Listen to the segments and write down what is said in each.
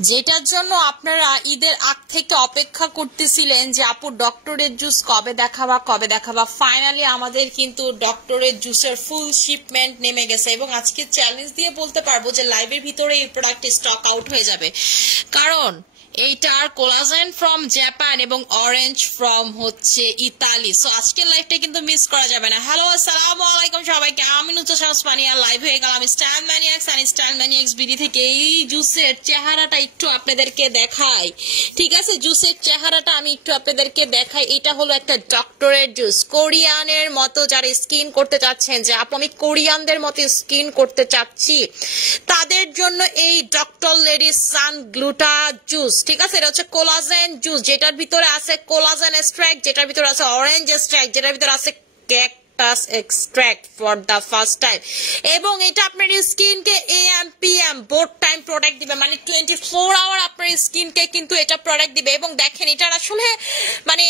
যেটার জন্য আপনারা ঈদের আগ থেকে অপেক্ষা করতেছিলেন যে আপু ডক্টরের জুস কবে দেখাবা ফাইনালি আমাদের কিন্তু ডক্টরের জুসের ফুল শিপমেন্ট নেমে গেছে এবং আজকে চ্যালেঞ্জ দিয়ে বলতে পারবো যে লাইভের ভিতরে এই প্রোডাক্ট স্টক আউট হয়ে যাবে, কারণ এইটার কোলাজেন ফ্রম জাপান এবং অরেঞ্জ ফ্রম হচ্ছে ইতালি। সো আজকের লাইভটা কিন্তু মিস করা যাবে না। হ্যালো আসসালামু আলাইকুম সবাইকে, আমি নুসরাত ওসমানিয়া লাইভ হয়ে গেলাম style maniacs and style maniacs BD থেকে। এই জুসের চেহারাটা একটু আপনাদেরকে দেখাই, ঠিক আছে? জুসের চেহারাটা আমি একটু আপনাদেরকে দেখাই। এটা হলো একটা ডক্টরের জুস, কোরিয়ানের মতো যারা স্কিন করতে চাচ্ছেন যে আপু আমি কোরিয়ানদের মতো স্কিন করতে চাচ্ছি তাদের জন্য এই ডক্টর লেডি সান গ্লুটা জুস, ঠিক আছে? এটা হচ্ছে কোলাজেন জুস, যেটার ভিতরে আছে কোলাজেন এক্সট্রাক্ট, যেটার ভিতরে আছে অরেঞ্জ এক্সট্রাক্ট, যেটার ভিতরে আছে cactus extract for the first time. এবং এটা আপনার স্কিনকে AM PM both time product দিবে, মানে 24 আওয়ার আপনার স্কিনকে কিন্তু এটা প্রোডাক্ট দিবে। এবং দেখেন এটার আসলে মানে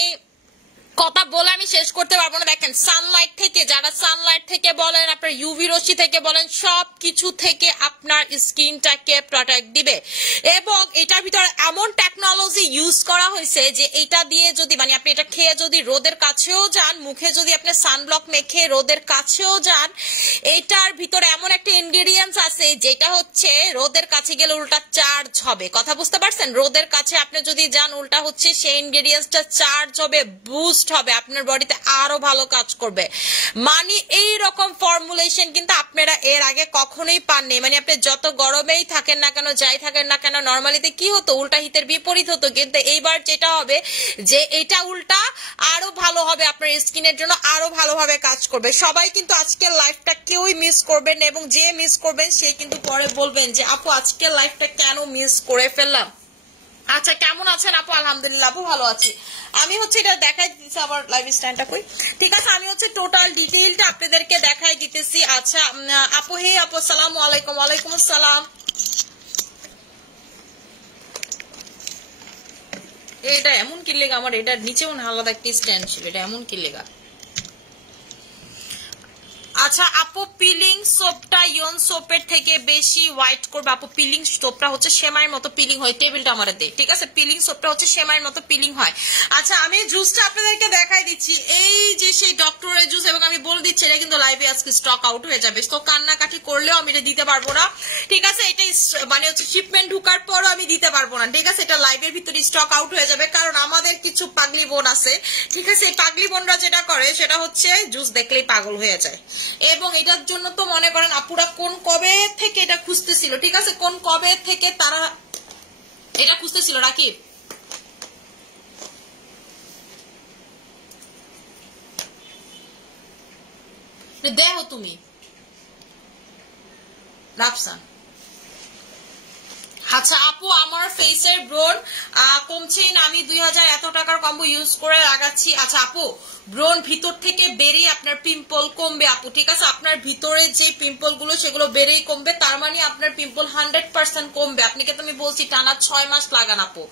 কথা বলে আমি শেষ করতে পারবো না। দেখেন সানলাইট থেকে, যারা সানলাইট থেকে বলেন, আপনার ইউভি রশ্মি থেকে বলেন, সব কিছু থেকে আপনার স্কিনটাকে প্রোটেক্ট দিবে। এবং এটার ভিতরে এমন টেকনোলজি ইউজ করা হয়েছে যে এটা দিয়ে যদি মানে আপনি এটা খেয়ে যদি রোদের কাছেও যান, মুখে যদি আপনি সানব্লক মেখে রোদের কাছেও যান, এটার ভিতরে এমন একটা ইনগ্রেডিয়েন্টস আছে যেটা হচ্ছে রোদের কাছে গেলে উল্টা চার্জ হবে। কথা বুঝতে পারছেন? রোদের কাছে আপনি যদি যান উল্টা হচ্ছে সেই ইনগ্রেডিয়েন্টসটা চার্জ হবে, বুস্ট হবে, আপনার বডিতে আরো ভালো কাজ করবে। মানে এই রকম ফর্মুলেশন কিন্তু আপনারা এর আগে কখনোই পাননি। মানে আপনি যত গরমেই থাকেন না কেন, যাই থাকেন না কেন, নরমালিতে কি হতো উল্টা হিতের বিপরীত হতো, কিন্তু এইবার যেটা হবে যে এটা উল্টা আরো ভালো হবে, আপনার স্কিনের জন্য আরো ভালোভাবে কাজ করবে। সবাই কিন্তু আজকের লাইফটা কেউই মিস করবেন না, এবং যে মিস করবেন সে কিন্তু পরে বলবেন যে আপু আজকের লাইফটা কেন মিস করে ফেললাম। আচ্ছা কেমন আছেন আপু? আলহামদুলিল্লাহ আপু ভালো আছি। আমি হচ্ছে এটা দেখাই দিতেছি, আবার লাইভ স্ট্যান্ডটা কই, ঠিক আছে? আমি হচ্ছে টোটাল ডিটেইলটা আপনাদেরকে দেখাই দিতেছি। আচ্ছা আপু, হে আপু আসসালামু আলাইকুম। ওয়ালাইকুম আসসালাম। এটা এমন কি লেগা, আমার এটার নিচে মনে আলাদা একটা স্ট্যান্ড ছিল, এটা এমন কি লেগা? আচ্ছা আপু পিলিং সোপটা ইয়ন সোপের থেকে বেশি হোয়াইট করবে। আপু পিলিং সোপটা হচ্ছে সেমাইয়ের মতো পিলিং হয়, টেবিলটা আমার দে, ঠিক আছে? পিলিং সোপটা হচ্ছে সেমাইয়ের মতো পিলিং হয়। আচ্ছা আমি জুসটা আপনাদেরকে দেখাই দিচ্ছি, এই যে সেই ডক্টরের জুস, এবং আমি বলে দিচ্ছি এটা কিন্তু লাইভে আজকে স্টক আউট হয়ে যাবে। তো কান্নাকাটি করলেও আমি এটা দিতে পারবো না, ঠিক আছে? এটা মানে হচ্ছে শিপমেন্ট ঢুকার পরও আমি দিতে পারবো না, ঠিক আছে? এটা লাইভের ভিতরে স্টক আউট হয়ে যাবে, কারণ আমাদের কিছু পাগলি বোন আছে, ঠিক আছে? এই পাগলি বোনরা যেটা করে সেটা হচ্ছে জুস দেখলেই পাগল হয়ে যায়। এবং এটার জন্য তো মনে করেন আপুরা কোন কবে থেকে এটা খুঁজতেছিল, ঠিক আছে? কোন কবে থেকে তারা এটা খুঁজতেছিল। রাকিব দেহ তুমি রাফসান। আচ্ছা আপু আমার ফেসের ব্রোন কমছে না, আমি 2000 এত টাকার কম্বো ইউজ করে লাগাচ্ছি। আচ্ছা আপু ব্রোন ভিতর থেকে বেরিয়ে আপনার পিম্পল কমবে আপু, ঠিক আছে? আপনার ভিতরে যে পিম্পল গুলো সেগুলো বেরিয়ে কমবে, তার মানে আপনার পিম্পল 100% কমবে। আপনাকে তো আমি বলছি টানা 6 মাস লাগান আপু,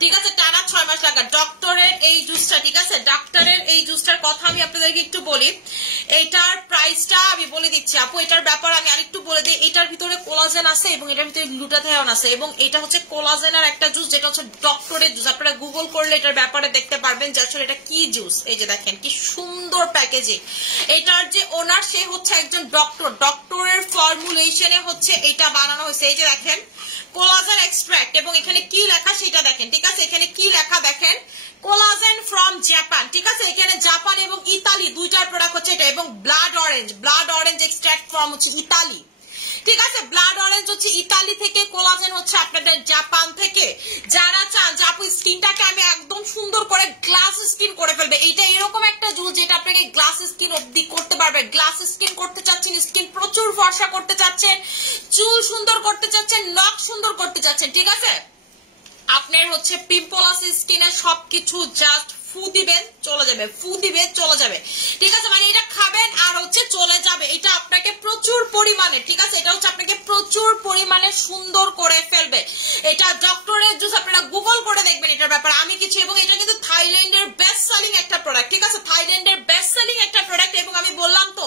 ঠিক আছে? টানা 6 মাস লাগান ডক্টরের এই জুসটা, ঠিক আছে? ডক্টরের এই জুসটার কথা আমি আপনাদেরকে একটু বলি। এইটার প্রাইসটা আমি বলে দিচ্ছি আপু, এটার ব্যাপার আমি আরেকটু বলে দিই। এটার ভিতরে কোলাজেন আছে এবং এটার ভিতরে গ্লুটাথায়ন আছে, এবং এটা হচ্ছে কোলাজেনের একটা জুস, যেটা হচ্ছে ডক্টরের জুস। আপনারা গুগল করলে এটার ব্যাপারে দেখতে পারবেন যে আসলে এটা কি জুস। এই যে দেখেন কি সুন্দর প্যাকেজিং। এটার যে ওনার সে হচ্ছে একজন ডক্টর, ডক্টরের ফর্মুলেশনে হচ্ছে এটা বানানো হয়েছে। এই যে দেখেন কোলাজেন এক্সট্রাক্ট, এবং এখানে কি লেখা সেটা দেখেন, ঠিক আছে? এখানে কি লেখা দেখেন, কোলাজেন ফ্রম জাপান, ঠিক আছে? এখানে জাপান এবং ইতালি দুইটার প্রোডাক্ট হচ্ছে এটা। এবং ব্লাড অরেঞ্জ এক্সট্রাক্ট ফ্রম হচ্ছে ইতালি, ঠিক আছে? ব্লাড অরেঞ্জ হচ্ছে ইতালি থেকে, কোলাজেন হচ্ছে আপনাদের জাপান থেকে। যারা চান যে আপু স্কিনটাকে আমি একদম সুন্দর করে গ্লাস স্কিন করে ফেলবে, এইটা এরকম একটা জুস যেটা আপনাকে গ্লাস স্কিন অবধি করতে পারবে। গ্লাস স্কিন করতে চাচ্ছেন, স্কিন প্রচুর ফর্সা করতে চাচ্ছেন, চুল সুন্দর করতে চাচ্ছেন, নখ সুন্দর করতে চাচ্ছেন, ঠিক আছে? আপনার হচ্ছে পিম্পল আছে স্কিনে, সবকিছু জাস্ট ফু দিবেন চলে যাবে, ফু দিবে চলে যাবে, ঠিক আছে? মানে এটা খাবেন আর হচ্ছে চলে যাবে। এটা আপনাকে প্রচুর পরিমাণে, ঠিক আছে, এটা হচ্ছে আপনাকে প্রচুর পরিমাণে সুন্দর করে ফেলবে। এটা ডক্টরের জুস, আপনারা গুগল করে দেখবেন এটার ব্যাপারে আমি কিছু। এবং এটা কিন্তু থাইল্যান্ডের বেস্ট সেলিং একটা প্রোডাক্ট, ঠিক আছে, থাইল্যান্ডের বেস্ট সেলিং একটা প্রোডাক্ট। এবং আমি বললাম তো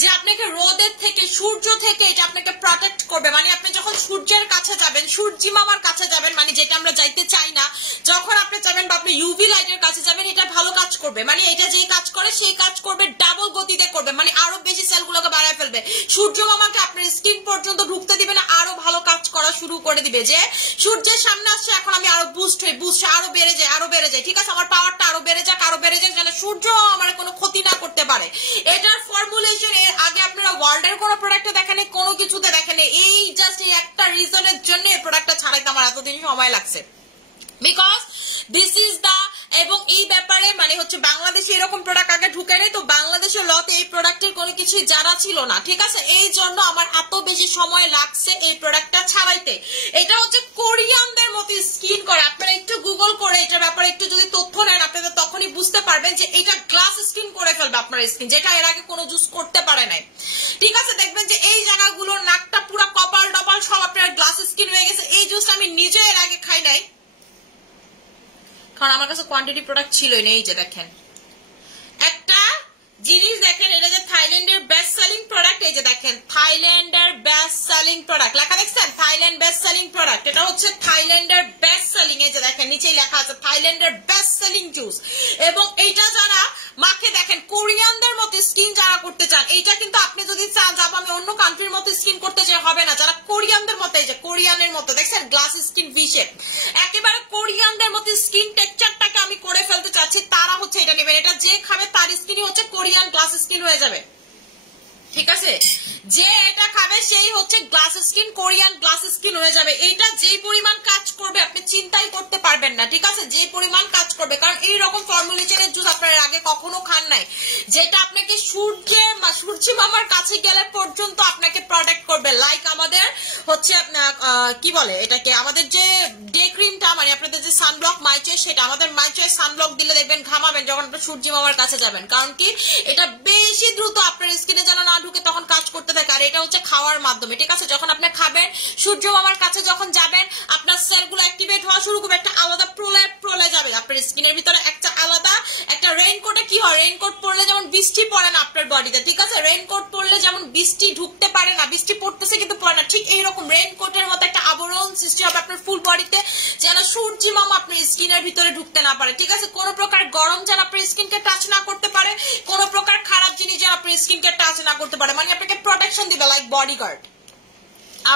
যে আপনাকে রোদের থেকে, সূর্য থেকে এটা আপনাকে প্রটেক্ট করবে। মানে আপনি যখন সূর্যের কাছে যাবেন, সূর্যি মামার কাছে যাবেন, মানে যেটা আমরা যাইতে চাই না, যখন আপনি যাবেন বা আপনি ইউভি লাইটের কাছে যাবেন, এটা ভালো কাজ করবে। মানে এটা যেই কাজ করে সেই কাজ করবে ডাবল গতিতে করবে, মানে আরো বেশি সেলগুলোকে বাড়ায় ফেলবে। সূর্য মামাকে আপনার স্কিন পর্যন্ত ঢুকতে দিবে না, আরো ভালো কাজ করা শুরু করে দিবে। যে সূর্যের সামনে আসছে, এখন আমি আরো বুস্ট হই, বুস্ট আরো বেড়ে যায়, আরো বেড়ে যায়, ঠিক আছে, আমার পাওয়ারটা আরো বেড়ে যাক, আরো বেড়ে যাক, যেন সূর্য আমার কোনো ক্ষতি না করতে পারে। এটার ফর্মুলেশন এর আগে আপনারা ওয়ার্ল্ডের কোনো প্রোডাক্টে দেখেন, কোনো কিছুতে দেখেন, এই জাস্ট এই একটা রিজনের জন্য এই প্রোডাক্টটা ছাড়াইতে আমার এতদিন সময় লাগছে, বিকজ দিস ইজ দা। এবং এই ব্যাপারে মানে হচ্ছে বাংলাদেশে এরকম প্রোডাক্ট আগে ঢুকে নেই, তো বাংলাদেশের লতে এই প্রোডাক্টের কোনো কিছুই জানা ছিল না, ঠিক আছে, এই জন্য আমার এত বেশি সময় লাগছে এই প্রোডাক্টটা ছাড়াইতে। এটা হচ্ছে কোরিয়ানদের মতো স্কিন করে, আপনারা একটু গুগল করে এটার ব্যাপারে একটু যদি তথ্য নেন, আপনারা তখনই বুঝতে পারবেন যে এটা গ্লাস স্কিন করে ফেলবে আপনার স্কিন, যেটা এর আগে কোনো জুস করতে পারে নাই, ঠিক আছে। দেখবেন যে এই জায়গাগুলো নাকটা পুরো কপাল টপাল সব আপনার গ্লাস স্কিন হয়ে গেছে। এই জুসটা আমি নিজে এর আগে খাই নাই, কারণ আমার কাছে কোয়ান্টিটি প্রোডাক্ট ছিলই না। এই যে দেখেন একটা জিনিস দেখেন, এটা যে থাইল্যান্ডের বেস্ট সেলিং প্রোডাক্ট, এই যে দেখেন থাইল্যান্ডের বেস্ট সেলিং প্রোডাক্ট লেখা দেখছেন, থাইল্যান্ড বেস্ট সেলিং প্রোডাক্ট, এটা হচ্ছে থাইল্যান্ডের বেস্ট সেলিং। এই যে দেখেন নিচেই লেখা আছে থাইল্যান্ডের বেস্ট সেলিং জুস। এবং এইটা যারা মাকে দেখেন কোরিয়ানদের মতো স্কিন যারা করতে চান, এইটা কিন্তু আপনি যদি চান যাব আমি অন্য কান্ট্রির মতো স্কিন করতে চাই, হবে না। যারা কোরিয়ানদের মতো, এই যে কোরিয়ানের মতো দেখছেন গ্লাস স্কিন ভি শেপ, একেবারে কোরিয়ানদের মতো স্কিন টেক্সচারটাকে আমি করে ফেলতে চাচ্ছি, তারা হচ্ছে এটা নেবেন। এটা যে খাবে তার স্কিনই হচ্ছে কোরিয়ান গ্লাস স্কিন হয়ে যাবে, ঠিক আছে, যে এটা খাবে সেই হচ্ছে glass skin, Korean glass skin হয়ে যাবে। এইটা যেই পরিমাণ কাজ করবে আপনি চিন্তাই করতে পারবেন না, ঠিক আছে, যে পরিমাণ কাজ করবে। কারণ এইরকম ফর্মুলেশনের জুস আপনার আগে কখনো খান নাই, যেটা আপনাকে সূর্যি মামার কাছে গেলে পর্যন্ত আপনাকে প্রোটেক্ট করবে। লাইক আমাদের হচ্ছে কি বলে এটাকে, আমাদের যে ডে ক্রিমটা, মানে আপনাদের যে সানব্লক মাই চয়েস, সেটা আমাদের মাই চয়েস সানব্লক দিলে দেখবেন ঘামাবেন যখন আপনি সূর্যি মামার কাছে যাবেন। কারণ কি, এটা বেশি দ্রুত আপনার স্কিনে যেন না ঢুকে তখন কাজ করতে থাকে। আর এটা হচ্ছে খাওয়ার মাধ্যমে, ঠিক আছে, যখন আপনি খাবেন সূর্য মামার কাছে যখন যাবেন আপনার সেলগুলো অ্যাক্টিভেট হওয়া শুরু করবে, একটা আলাদা প্রলয় যাবে আপনার স্কিনের ভিতরে, একটা আলাদা একটা রেইনকোটে কি হয়, রেইনকোট পরলে যেমন বৃষ্টি পড়ে না আপনার বডিতে, ঠিক আছে, রেইনকোট পরলে যেমন বৃষ্টি ঢুকতে পারে না, বৃষ্টি পড়তেছে কিন্তু পড়ে না, ঠিক এইরকম রেইনকোটের মতো একটা আবরণ সৃষ্টি হবে আপনার ফুল বডিতে, যেন সূর্য মামা আপনার স্কিনের ভিতরে ঢুকতে না পারে, ঠিক আছে, কোনো প্রকার গরম যেন আপনার স্কিনকে টাচ না করতে পারে, কোনো প্রকার খারাপ জিনিস যেন আপনার স্কিনকে টাচ না করতে পারে। মানে আপনাকে প্রোটেকশন দিবে, লাইক বডিগার্ড,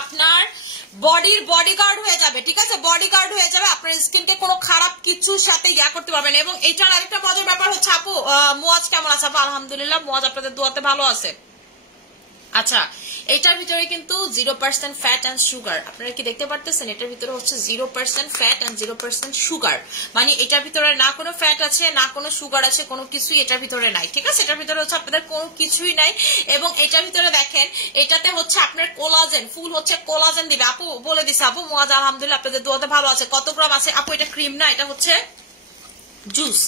আপনার বডির বডিগার্ড হয়ে যাবে, ঠিক আছে, বডিগার্ড হয়ে যাবে, আপনার স্কিনকে কোনো খারাপ কিছুর সাথে ইয়া করতে পারবেন। এবং এটার আরেকটা মজার ব্যাপার হচ্ছে, আপু মুয়াজ কেমন আছে? আপু আলহামদুলিল্লাহ, মুয়াজ আপনাদের দোয়াতে ভালো আছে। আচ্ছা, এটার ভিতরে কিন্তু 0% ফ্যাট অ্যান্ড সুগার, আপনারা কি দেখতে পারতেছেন? এটার ভিতরে হচ্ছে 0% ফ্যাট অ্যান্ড 0% সুগার, মানে এটার ভিতরে না কোনো ফ্যাট আছে না কোনো সুগার আছে, কোনো কিছুই এটার ভিতরে নাই, ঠিক আছে, এটার ভিতরে হচ্ছে আপনাদের কোনো কিছুই নাই। এবং এটার ভিতরে দেখেন এটাতে হচ্ছে আপনার কোলাজেন, ফুল হচ্ছে কোলাজেন দিবে। আপু বলে দিছে, আপু মুয়াজ আলহামদুলিল্লাহ আপনাদের দোয়াতে ভালো আছে। কত গ্রাম আছে আপু? এটা ক্রিম না, এটা হচ্ছে জুস,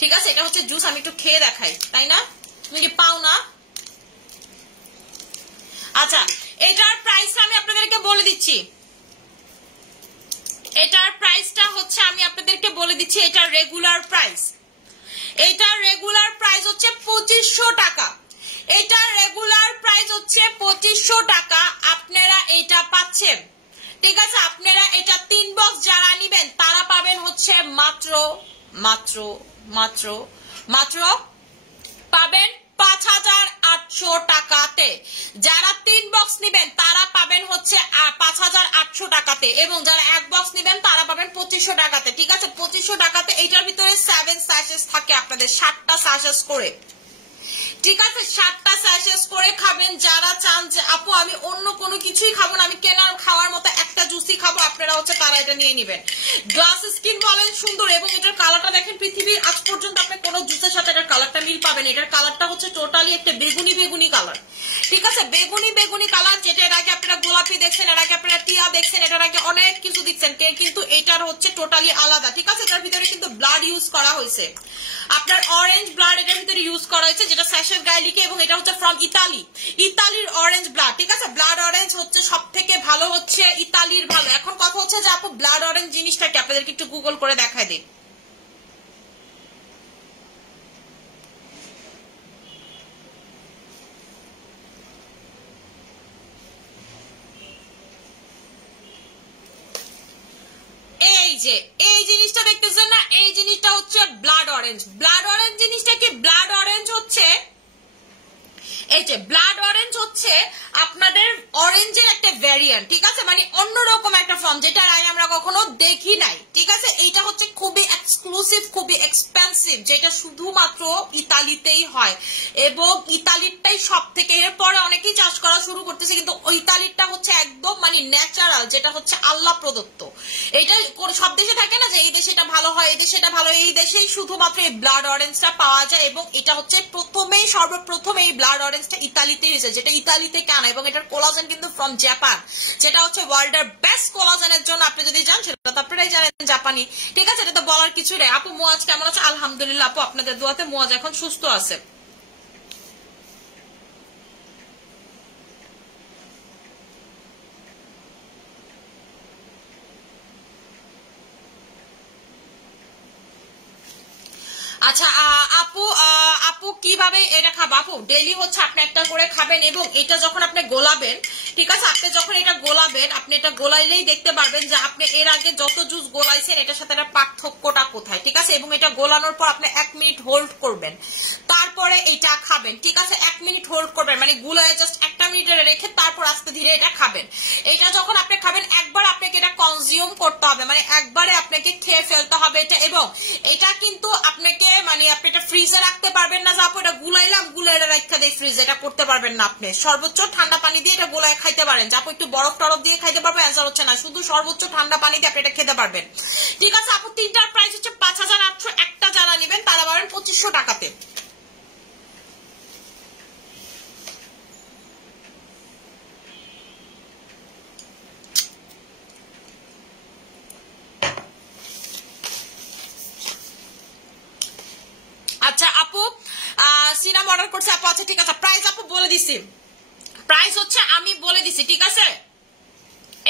ঠিক আছে, এটা হচ্ছে জুস। আমি একটু খেয়ে দেখাই, তাই না? তুমি কি পাও না? আচ্ছা, এটার প্রাইসটা আমি আপনাদেরকে বলে দিচ্ছি, এটার প্রাইসটা হচ্ছে আমি আপনাদেরকে বলে দিচ্ছি, এটার রেগুলার প্রাইস, এটার রেগুলার প্রাইস হচ্ছে 2500 টাকা, এটার রেগুলার প্রাইস হচ্ছে 2500 টাকা। আপনারা এটা পাচ্ছেন, ঠিক আছে, আপনারা এটা 3 বক্স যারা নিবেন তারা পাবেন হচ্ছে মাত্র মাত্র মাত্র মাত্র পাবেন 5800 টাকাতে। যারা 3 বক্স নিবেন তারা পাবেন হচ্ছে 5800 টাকাতে, এবং যারা 1 বক্স নিবেন তারা পাবেন 2500 টাকাতে, ঠিক আছে, 2500 টাকাতে। এইটার ভিতরে 7 স্যাশেস থাকে আপনাদের, 7টা স্যাশেস করে, ঠিক আছে, 7টা স্যাশেস করে খাবেন। যারা চান যে আপু আমি অন্য কোনো কিছুই খাবো না, আমি কেনার খাওয়ার মতো একটা জুসই খাবো, আপনারা আপনারা হচ্ছে তারা এটা নিয়ে নেবেন। গ্লাস স্কিন বলেন সুন্দর, এবং এটার কালারটা দেখেন পৃথিবীর আজ পর্যন্ত আপনি কোনো জুসের সাথে এটার কালারটা মিল পাবেন। এটার কালারটা হচ্ছে টোটালি একটা বেগুনি বেগুনি কালার, ঠিক আছে, বেগুনি বেগুনি কালার, যেটা এর আগে আপনারা গোলাপি দেখছেন, এর আগে আপনারা টিয়া দেখছেন, এটার আগে অনেক কিছু দেখছেন, কিন্তু এটার হচ্ছে টোটালি আলাদা, ঠিক আছে। এটার ভিতরে কিন্তু ব্লাড ইউজ করা হয়েছে, আপনার অরেঞ্জ ব্লাড এটার ভিতরে ইউজ করা হয়েছে, যেটা স্যাশের গায়ে লিখে, এবং এটা হচ্ছে ফ্রম ইতালি, ইতালির অরেঞ্জ ব্লাড, ঠিক আছে। ব্লাড অরেঞ্জ হচ্ছে সব থেকে ভালো, হচ্ছে ইতালির ভালো। এখন কথা হচ্ছে যে আপু ব্লাড অরেঞ্জ জিনিসটাকে আপনাদেরকে একটু গুগল করে দেখায় দিই। এই যে এই জিনিসটা দেখতেছেন না, এই জিনিসটা হচ্ছে ব্লাড অরেঞ্জ। ব্লাড অরেঞ্জ জিনিসটা কি? ব্লাড অরেঞ্জ হচ্ছে এই যে ব্লাড অরেঞ্জ হচ্ছে আপনাদের অরেঞ্জের একটা ভ্যারিয়েন্ট, ঠিক আছে, মানে অন্যরকম একটা ফর্ম, যেটা আমরা কখনো দেখি নাই, ঠিক আছে। এইটা হচ্ছে খুবই এক্সক্লুসিভ, খুবই এক্সপেন্সিভ, যেটা শুধুমাত্র ইতালিতেই হয়, এবং ইতালিরটাই সব থেকে, এরপরে অনেকেই চাষ করা শুরু করতেছে, কিন্তু ইতালিরটা হচ্ছে একদম মানে ন্যাচারাল, যেটা হচ্ছে আল্লাহ প্রদত্ত। এটা সব দেশে থাকে না যে এই দেশে এটা ভালো হয়, এই দেশে এটা ভালো, এই দেশেই শুধুমাত্র এই ব্লাড অরেঞ্জটা পাওয়া যায়, এবং এটা হচ্ছে সর্বপ্রথম এই ব্লাড অরেঞ্জটা ইতালিতে হয়েছে, যেটা ইতালিতে কেন, এবং এটার কোলাজেন কিন্তু ফ্রম জাপান, যেটা হচ্ছে ওয়ার্ল্ডের বেস্ট কোলাজেনের জন্য আপনি যদি জান সেটা তো আপনারাই জানেন, জাপানি, ঠিক আছে, এটা তো বলার কিছু নেই। আপু মুয়াজ কেমন আছে? আলহামদুলিল্লাহ আপু, আপনাদের দোয়াতে মুয়াজ এখন সুস্থ আছে। আচ্ছা আপু, আপু কিভাবে এটা খাবো? আপু ডেইলি হচ্ছে আপনি একটা করে খাবেন, এবং এটা যখন আপনি গোলাবেন, ঠিক আছে, আপনি যখন এটা গোলাবেন, আপনি এটা গোলাইলেই দেখতে পারবেন যে আপনি এর আগে যত জুস গোলাইছেন এটার সাথে একটা পার্থক্যটা কোথায়, ঠিক আছে। এবং এটা গোলানোর পর আপনি 1 মিনিট হোল্ড করবেন, তারপরে এটা খাবেন, ঠিক আছে। 1 মিনিট হোল্ড করবেন, মানে গুলায় জাস্ট 1 মিনিট রেখে তারপর আস্তে ধীরে এটা খাবেন। এটা যখন আপনি খাবেন একবার আপনাকে এটা কনজিউম করতে হবে, মানে একবারে আপনাকে খেয়ে ফেলতে হবে এটা, এবং এটা কিন্তু আপনাকে মানে আপনি এটা ফ্রিজে রাখতে পারবেন না, যে আপু এটা গুলাইলাম গুলাইলে রাখা দেয় ফ্রিজে, এটা করতে পারবেন না। আপনি সর্বোচ্চ ঠান্ডা পানি দিয়ে এটা গোলায় খাইতে পারেন, যে আপু একটু বরফ টরফ দিয়ে খাইতে পারবেন, অ্যান্সার হচ্ছে না, শুধু সর্বোচ্চ ঠান্ডা পানি দিয়ে আপনি এটা খেতে পারবেন, ঠিক আছে। আপু তিনটার প্রাইস হচ্ছে 5800, একটা যারা নেবেন তারা পাবেন 2500 টাকাতে। আচ্ছা আপু সিনাম অর্ডার করছে আপু, আচ্ছা ঠিক আছে, প্রাইস আপু বলে দিছি, প্রাইস হচ্ছে আমি বলে দিছি, ঠিক আছে।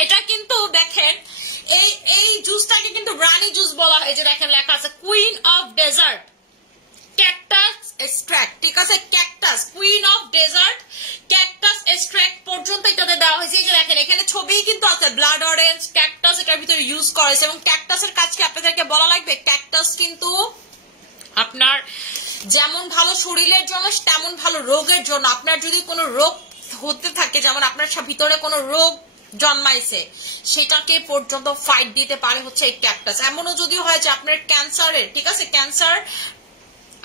এটা কিন্তু দেখেন এই জুসটাকে কিন্তু রানী জুস বলা হয়, যে দেখেন লেখা আছে queen of desert cactus extract, ঠিক আছে, cactus queen of desert cactus extract পর্যন্ত এটাতে দেওয়া হয়েছে। এই যে দেখেন এখানে ছবি কিন্তু আছে, ব্লাড অরেঞ্জ ক্যাকটাস এটার ভিতরে ইউজ করা হয়েছে, এবং ক্যাকটাসের কাজ কি আপনাদেরকে বলা লাগবে? ক্যাকটাস কিন্তু আপনার যেমন ভালো শরীরের জন্য তেমন ভালো রোগের জন্য। আপনার যদি কোনো রোগ হতে থাকে, যেমন আপনার ভিতরে কোনো রোগ জন্মাইছে, সেটাকে পর্যন্ত ফাইট দিতে পারে হচ্ছে এই ক্যাকটাস। এমনও যদি হয় যে আপনার ক্যান্সারের, ঠিক আছে, ক্যান্সার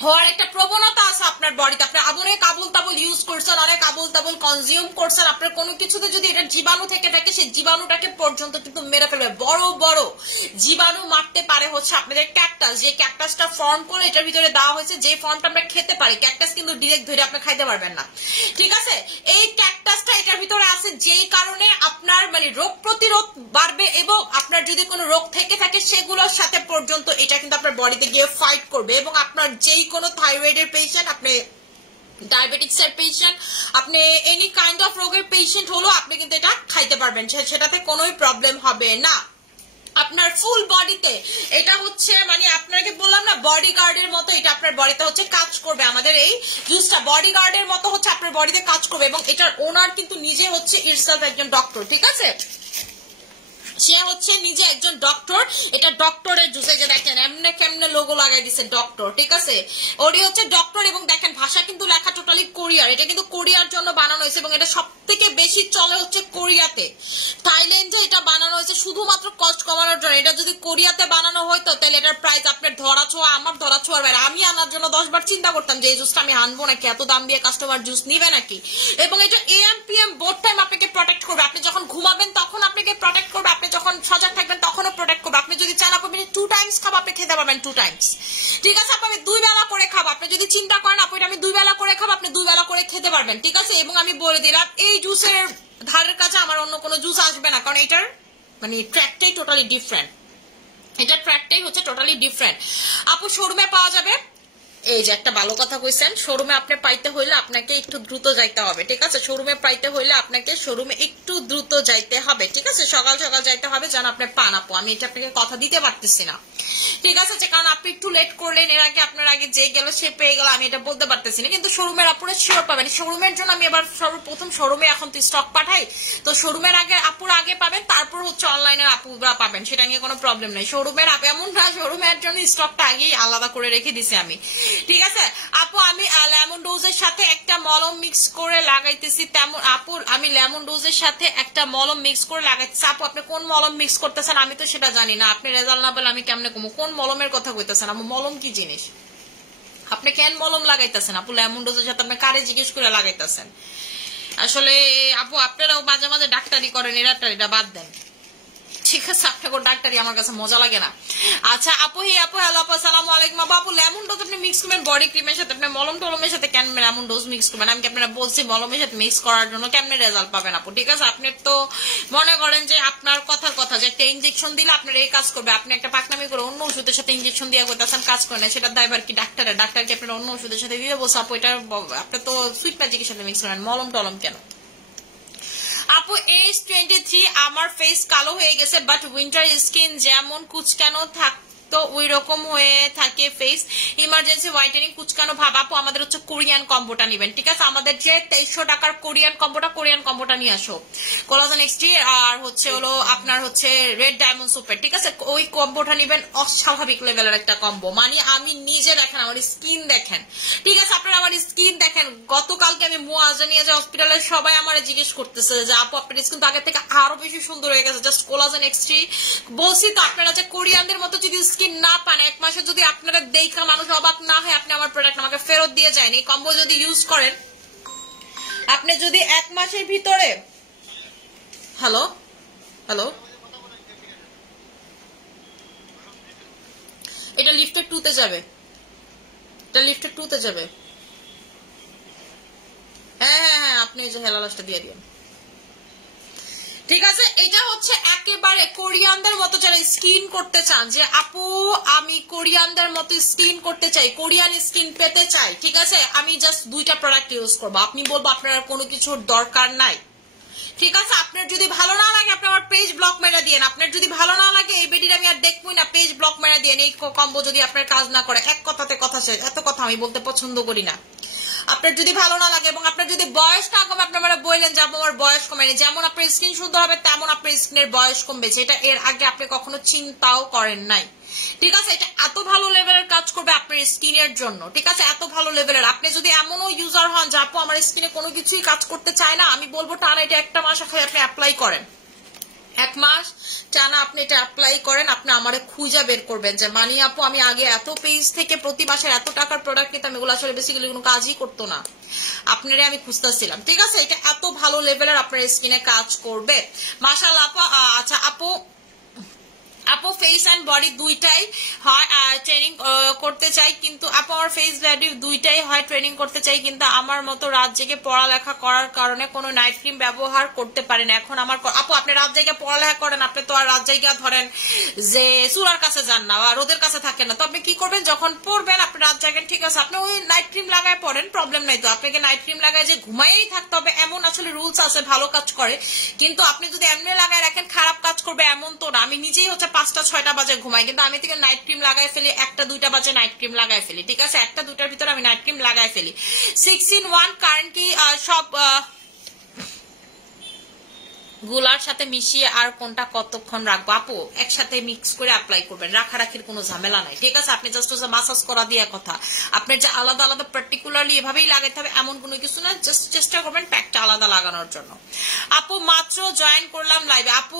হওয়ার একটা প্রবণতা আছে আপনার বডিতে, আপনি অনেক আবুল তাবুল ইউজ করছেন, অনেক আবুল তাবুল কনজিউম করছেন, আপনার কোনো কিছুতে যদি এটা জীবাণু থেকে থাকে, সেই জীবাণুটাকে পর্যন্ত কিন্তু মেরে ফেলবে, বড় বড় জীবাণু মারতে পারে হচ্ছে আপনাদের ক্যাকটাস। যে ক্যাকটাসটা ফর্ম করে এটার ভিতরে দেওয়া হয়েছে, যে ফর্মটা আমরা খেতে পারি, ক্যাকটাস কিন্তু ডিরেক্ট ধরে আপনি খাইতে পারবেন না, ঠিক আছে। এই ক্যাকটাসটা এটার ভিতরে আছে, যেই কারণে আপনার মানে রোগ প্রতিরোধ বাড়বে, এবং আপনার যদি কোনো রোগ থেকে থাকে সেগুলোর সাথে পর্যন্ত এটা কিন্তু আপনার বডিতে গিয়ে ফাইট করবে, এবং আপনার যেই কোনো থাইরয়েডের পেশেন্ট, আপনি ডায়াবেটিক্স এর পেশেন্ট, আপনি এনি কাইন্ড অফ রোগের পেশেন্ট হলো আপনি কিন্তু এটা খাইতে পারবেন, সেটাতে কোনোই প্রবলেম হবে না। আপনার ফুল বডিতে এটা হচ্ছে মানে আপনাকে বললাম না বডিগার্ডের মতো, এটা আপনার বডিতে হচ্ছে কাজ করবে। আমাদের এই জুসটা বডিগার্ডের মতো হচ্ছে আপনার বডিতে কাজ করবে, এবং এটার ওনার কিন্তু নিজে হচ্ছে ইটসেলফ একজন ডক্টর, ঠিক আছে, সে হচ্ছে নিজে একজন ডক্টর। এটা ডক্টরের জুসে, যে দেখেন এমনে কেমনে লোগো লাগাই দিচ্ছে ডক্টর, ঠিক আছে, ওরই হচ্ছে ডক্টর। এবং দেখেন ভাষা কিন্তু লেখা টোটালি কোরিয়ার, এটা কিন্তু কোরিয়ার জন্য বানানো হয়েছে, এবং এটা সব থেকে বেশি চলে হচ্ছে কোরিয়াতে। থাইল্যান্ডে এটা বানানো হয়েছে শুধুমাত্র কস্ট কমানোর জন্য। এটা যদি কোরিয়াতে বানানো হয়তো তাহলে এটার প্রাইস আপনার ধরা ছোঁয়া, আমার ধরা ছোঁয়ার বাইরে। আমি আনার জন্য 10 বার চিন্তা করতাম যে এই জুসটা আমি আনবো নাকি, এত দাম দিয়ে কাস্টমার জুস নিবে নাকি। এবং এটা AM PM বোথ টাইম আপনাকে প্রোটেক্ট করবে, আপনি যখন ঘুমাবেন তখন আপনাকে প্রোটেক্ট করবে, আপনি যখন সজাগ থাকবেন টাইমস খাবো, আপনি খেতে পারবেন 2 টাইমস। ঠিক আছে আপু, আমি 2 বেলা করে খাবো। আপনি যদি চিন্তা করেন আপু এটা আমি 2 বেলা করে খাবো, আপনি 2 বেলা করে খেতে পারবেন। ঠিক আছে, এবং আমি বলে দিলাম এই জুসের ধারের কাছে আমার অন্য কোনো জুস আসবে না, কারণ এটার মানে ট্র্যাকটাই টোটালি ডিফারেন্ট। এটা ট্র্যাকটাই হচ্ছে টোটালি ডিফারেন্ট। আপু শোরুমে পাওয়া যাবে। এই যে একটা ভালো কথা কইছেন, শোরুমে আপনি পাইতে হইলে আপনাকে একটু দ্রুত যাইতে হবে। ঠিক আছে, শোরুমে পাইতে হইলে আপনাকে শোরুমে একটু দ্রুত যাইতে হবে। ঠিক আছে, সকাল সকাল যাইতে হবে যেন আপনি পান। আপু আমি এটা আপনাকে কথা দিতে পারতেছি না। ঠিক আছে, কারণ আপনি একটু লেট করলেন, এর আগে আপনার আগে যে গেল সে পেয়ে গেল, আমি এটা বলতে পারতেছি না। কিন্তু শোরুমের আপুরা শিওর পাবেন। শোরুমের জন্য আমি এবার সর্বপ্রথম শোরুমে এখন তো স্টক পাঠাই, তো শোরুমের আগে আপুরা আগে পাবেন, তারপর হচ্ছে অনলাইনের আপুরা পাবেন, সেটা নিয়ে কোনো প্রবলেম নেই। শোরুমের আপু এমন না, শোরুমের জন্য স্টকটা আগেই আলাদা করে রেখে দিছি আমি। ঠিক আছে আপু, আমি লেমন ডোজের সাথে একটা মলম মিক্স করে লাগাইতেছি। তেমন আপু আমি লেমন ডোজের সাথে একটা মলম মিক্স করে লাগাইতেছি। আপু আপনি কোন মলম মিক্স করতেছেন আমি তো সেটা জানি না, আপনি রেজাল্ট না বলে আমি কেমনে কমু কোন মলমের কথা কইতেছেন? আপু মলম কি জিনিস? আপনি কেন মলম লাগাইতেছেন? আপু লেমন ডোজের সাথে আপনি কারে জিজ্ঞেস করে লাগাইতেছেন? আসলে আপু আপনারাও মাঝে মাঝে ডাক্তারি করেন, এটা বাদ দেন। ঠিক আছে, আপনাকে ডাক্তারি আমার কাছে মজা লাগে না। আচ্ছা আপু, হে আপু, হ্যালো আপু, আসসালামু আলাইকুম। আপু লেমন ডোজ আপনি মিক্স করবেন বডি ক্রিমের সাথে, আপনি মলম টলমের সাথে কেন লেমন ডোজ মিক্স করবেন? আমি কি আপনারা বলছি মলমের সাথে মিক্স করার জন্য? কেমনে রেজাল্ট পাবেন আপু? ঠিক আছে, আপনি তো মনে করেন যে আপনার কথার কথা যে একটা ইনজেকশন দিলে আপনার এই কাজ করবে, আপনি একটা পাকনামি করে অন্য ওষুধের সাথে ইনজেকশন দিয়ে করতেছেন, কাজ করে না, সেটা দায়বার কি ডাক্তারের? ডাক্তারকে আপনার অন্য ওষুধের সাথে দিয়ে বলছে আপু এটা আপনি তো সুইট ম্যাজিকের সাথে মিক্স করেন, মলম টলম কেন? আপু এজ 23, আমার ফেস কালো হয়ে গেছে, বাট উইন্টার স্কিন যেমন কুচকানো থাকতো ওই রকম হয়ে থাকে ফেস, ইমার্জেন্সি হোয়াইটেনিং কুচকানো ভাব। আপু আমাদের হচ্ছে কোরিয়ান কম্বোটা নিবেন। ঠিক আছে, আমাদের যে 2300 টাকার কোরিয়ান কম্বোটা নিয়ে আসো, কোলাজেন এক্সটি আর হচ্ছে হলো আপনার হচ্ছে রেড ডায়মন্ড সুপের। ঠিক আছে, ওই কম্বোটা নিবেন, অস্বাভাবিক লেভেলের একটা কম্বো। মানে আমি নিজে দেখেন আমার স্কিন দেখেন। ঠিক আছে, আপনারা আমার স্কিন দেখেন। গতকালকে আমি মুয়াজা নিয়ে যে হসপিটালে সবাই আমার জিজ্ঞেস করতেছে যে আপু আপনার স্কিন তো আগের থেকে আরো বেশি সুন্দর হয়ে গেছে, জাস্ট কোলাজেন এক্সটি। বলছি তো আপনারা যে কোরিয়ানদের মতো যদি স্কিন না পান, 1 মাসে যদি আপনারা দেখা মানুষ অবাক না হয়, আপনি আমার প্রোডাক্ট আমাকে ফেরত দিয়ে যান। এই কম্বো যদি ইউজ করেন, আপনি যদি 1 মাসের ভিতরে হ্যালো হ্যালো এটা লিফটের 2 তে যাবে, এটা লিফটের 2 তে যাবে। হ্যাঁ হ্যাঁ হ্যাঁ, আপনি এই যে হেলালাসটা দিয়ে দিন। ঠিক আছে, এটা হচ্ছে একেবারে কোরিয়ানদের মতো যারা স্কিন করতে চান, যে আপু আমি কোরিয়ানদের মতো স্কিন করতে চাই, কোরিয়ান স্কিন পেতে চাই। ঠিক আছে, আমি জাস্ট 2টা প্রোডাক্ট ইউজ করবো। আপনি বলবো আপনার কোনো কিছুর দরকার নাই। ঠিক আছে, আপনার যদি ভালো না লাগে আপনি আমার পেজ ব্লক মেরে দিয়েন। আপনার যদি ভালো না লাগে এই বেডির আমি আর দেখবই না, পেজ ব্লক মেরে দিয়েন। এই কম্বো যদি আপনার কাজ না করে, এক কথাতে কথা শেষ। এত কথা আমি বলতে পছন্দ করি না। আপনার যদি ভালো না লাগে এবং আপনার যদি বয়স না কমে, আপনি আমরা বললেন যে আমার বয়স কমেনি, যেমন আপনার স্কিন সুন্দর হবে তেমন আপনার স্কিনের বয়স কমবে, এটা এর আগে আপনি কখনো চিন্তাও করেন নাই। ঠিক আছে, এটা এত ভালো লেভেলের কাজ করবে আপনার স্কিনের জন্য। ঠিক আছে, এত ভালো লেভেলের। আপনি যদি এমনও ইউজার হন যে আপু আমার স্কিনে কোনো কিছুই কাজ করতে চায় না, আমি বলবো টানা এটা 1 মাস খালি আপনি অ্যাপ্লাই করেন। 1 মাস টানা আপনি এটা অ্যাপ্লাই করেন, আপনি আমারে খুঁজা বের করবেন যে মানি আপু আমি আগে এত পেজ থেকে প্রতি মাসের এত টাকার প্রোডাক্ট নিতাম, এগুলো আসলে বেসিক্যালি কোনো কাজই করতো না, আপনারে আমি খুঁজতেছিলাম। ঠিক আছে, এটা এত ভালো লেভেলের আপনার স্কিনে কাজ করবে মাশাআল্লাহ আপু। আচ্ছা আপু, আপু ফেস এন্ড বডি দুইটাই হয় ট্রেনিং করতে চাই, কিন্তু আপু আমার ফেস বডি দুইটাই হয় ট্রেনিং করতে চাই, কিন্তু আমার মতো রাত জেগে পড়ালেখা করার কারণে কোনো নাইট ক্রিম ব্যবহার করতে পারি না। এখন আমার আপু আপনি রাত জেগে পড়ালেখা করেন, আপনি তো আর রাত জেগে ধরেন যে চুলার কাছে যান না বা রোদের কাছে থাকেন না, তো আপনি কি করবেন যখন পড়বেন আপনি রাত জাগেন, ঠিক আছে আপনি ওই নাইট ক্রিম লাগায় পড়েন, প্রবলেম নাই। তো আপনাকে নাইট ক্রিম লাগায় যে ঘুমাইয়েই থাকতে হবে এমন আসলে রুলস আছে, ভালো কাজ করে। কিন্তু আপনি যদি এমনি লাগায় রাখেন খারাপ কাজ করবে এমন তো না। আমি নিজেই হচ্ছে 5টা-6টা বাজে ঘুমাই, কিন্তু আমি থেকে নাইট ক্রিম লাগাই ফেলি 1টা-2টা বাজে নাইট ক্রিম লাগাই ফেলি। ঠিক আছে, 1টা-2টার ভিতরে আমি নাইট ক্রিম লাগাই ফেলি। 6-in-1 কারেন্ট কি সব গুলার সাথে মিশিয়ে আর কোনটা কতক্ষণ রাখবো? আপু একসাথে মিক্স করে অ্যাপ্লাই করবেন, রাখারাখির কোনো ঝামেলা নাই। ঠিক আছে, আপনি জাস্ট মাসাজ করা দিয়ে কথা, আপনার যে আলাদা আলাদা পার্টিকুলারলি এভাবেই লাগাইতে হবে এমন কোনো কিছু না, জাস্ট চেষ্টা করবেন প্যাকটা আলাদা লাগানোর জন্য। আপু মাত্র জয়েন করলাম লাইভে, আপু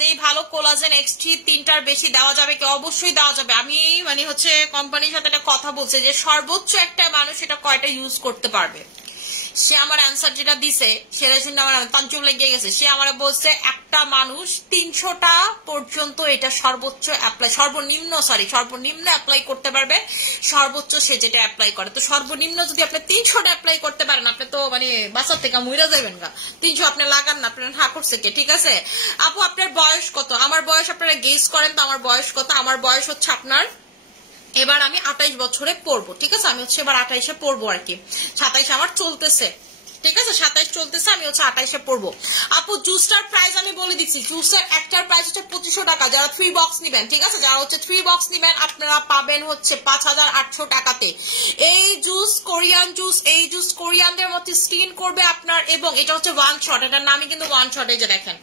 দেই ভালো কোলাজেন এক্সটি 3টার বেশি দেওয়া যাবে কি? অবশ্যই দেওয়া যাবে। আমি মানে হচ্ছে কোম্পানির সাথে একটা কথা বলছি যে সর্বোচ্চ একটা মানুষ এটা কয়টা ইউজ করতে পারবে, সে আমার অ্যান্সার যেটা দিছে সেটা শুনে আমার তাঞ্চুক লেগে গেছে। সে আমার বলছে একটা মানুষ 300টা পর্যন্ত এটা সর্বোচ্চ অ্যাপ্লাই, সর্বনিম্ন অ্যাপ্লাই করতে পারবে, সর্বোচ্চ সে যেটা অ্যাপ্লাই করে। তো সর্বনিম্ন যদি আপনি 300টা অ্যাপ্লাই করতে পারেন, আপনি তো মানে বাসার থেকে মুইরা যাবেন গা। 300 আপনি লাগান না, আপনার হা করছে কে? ঠিক আছে আপু, আপনার বয়স কত? আমার বয়স আপনারা গেস করেন তো আমার বয়স কত? আমার বয়স হচ্ছে আপনার, এবার আমি 28 বছরে পড়বো। ঠিক আছে, আমি হচ্ছে এবার 28-এ পড়বো আর কি। 27 আমার চলতেছে, ঠিক আছে 27 চলতেছে, আমি হচ্ছে 28-এ পড়বো। আপু জুসটার প্রাইস আমি বলে দিচ্ছি, জুসের একটার প্রাইস হচ্ছে 2500 টাকা। যারা 3 বক্স নিবেন, ঠিক আছে, যারা হচ্ছে 3 বক্স নিবেন আপনারা পাবেন হচ্ছে 5800 টাকাতে এই জুস, কোরিয়ান জুস। এই জুস কোরিয়ানদের মধ্যে স্কিন করবে আপনার, এবং এটা হচ্ছে ওয়ান শট, এটার নামই কিন্তু ওয়ান শট। এই যে দেখেন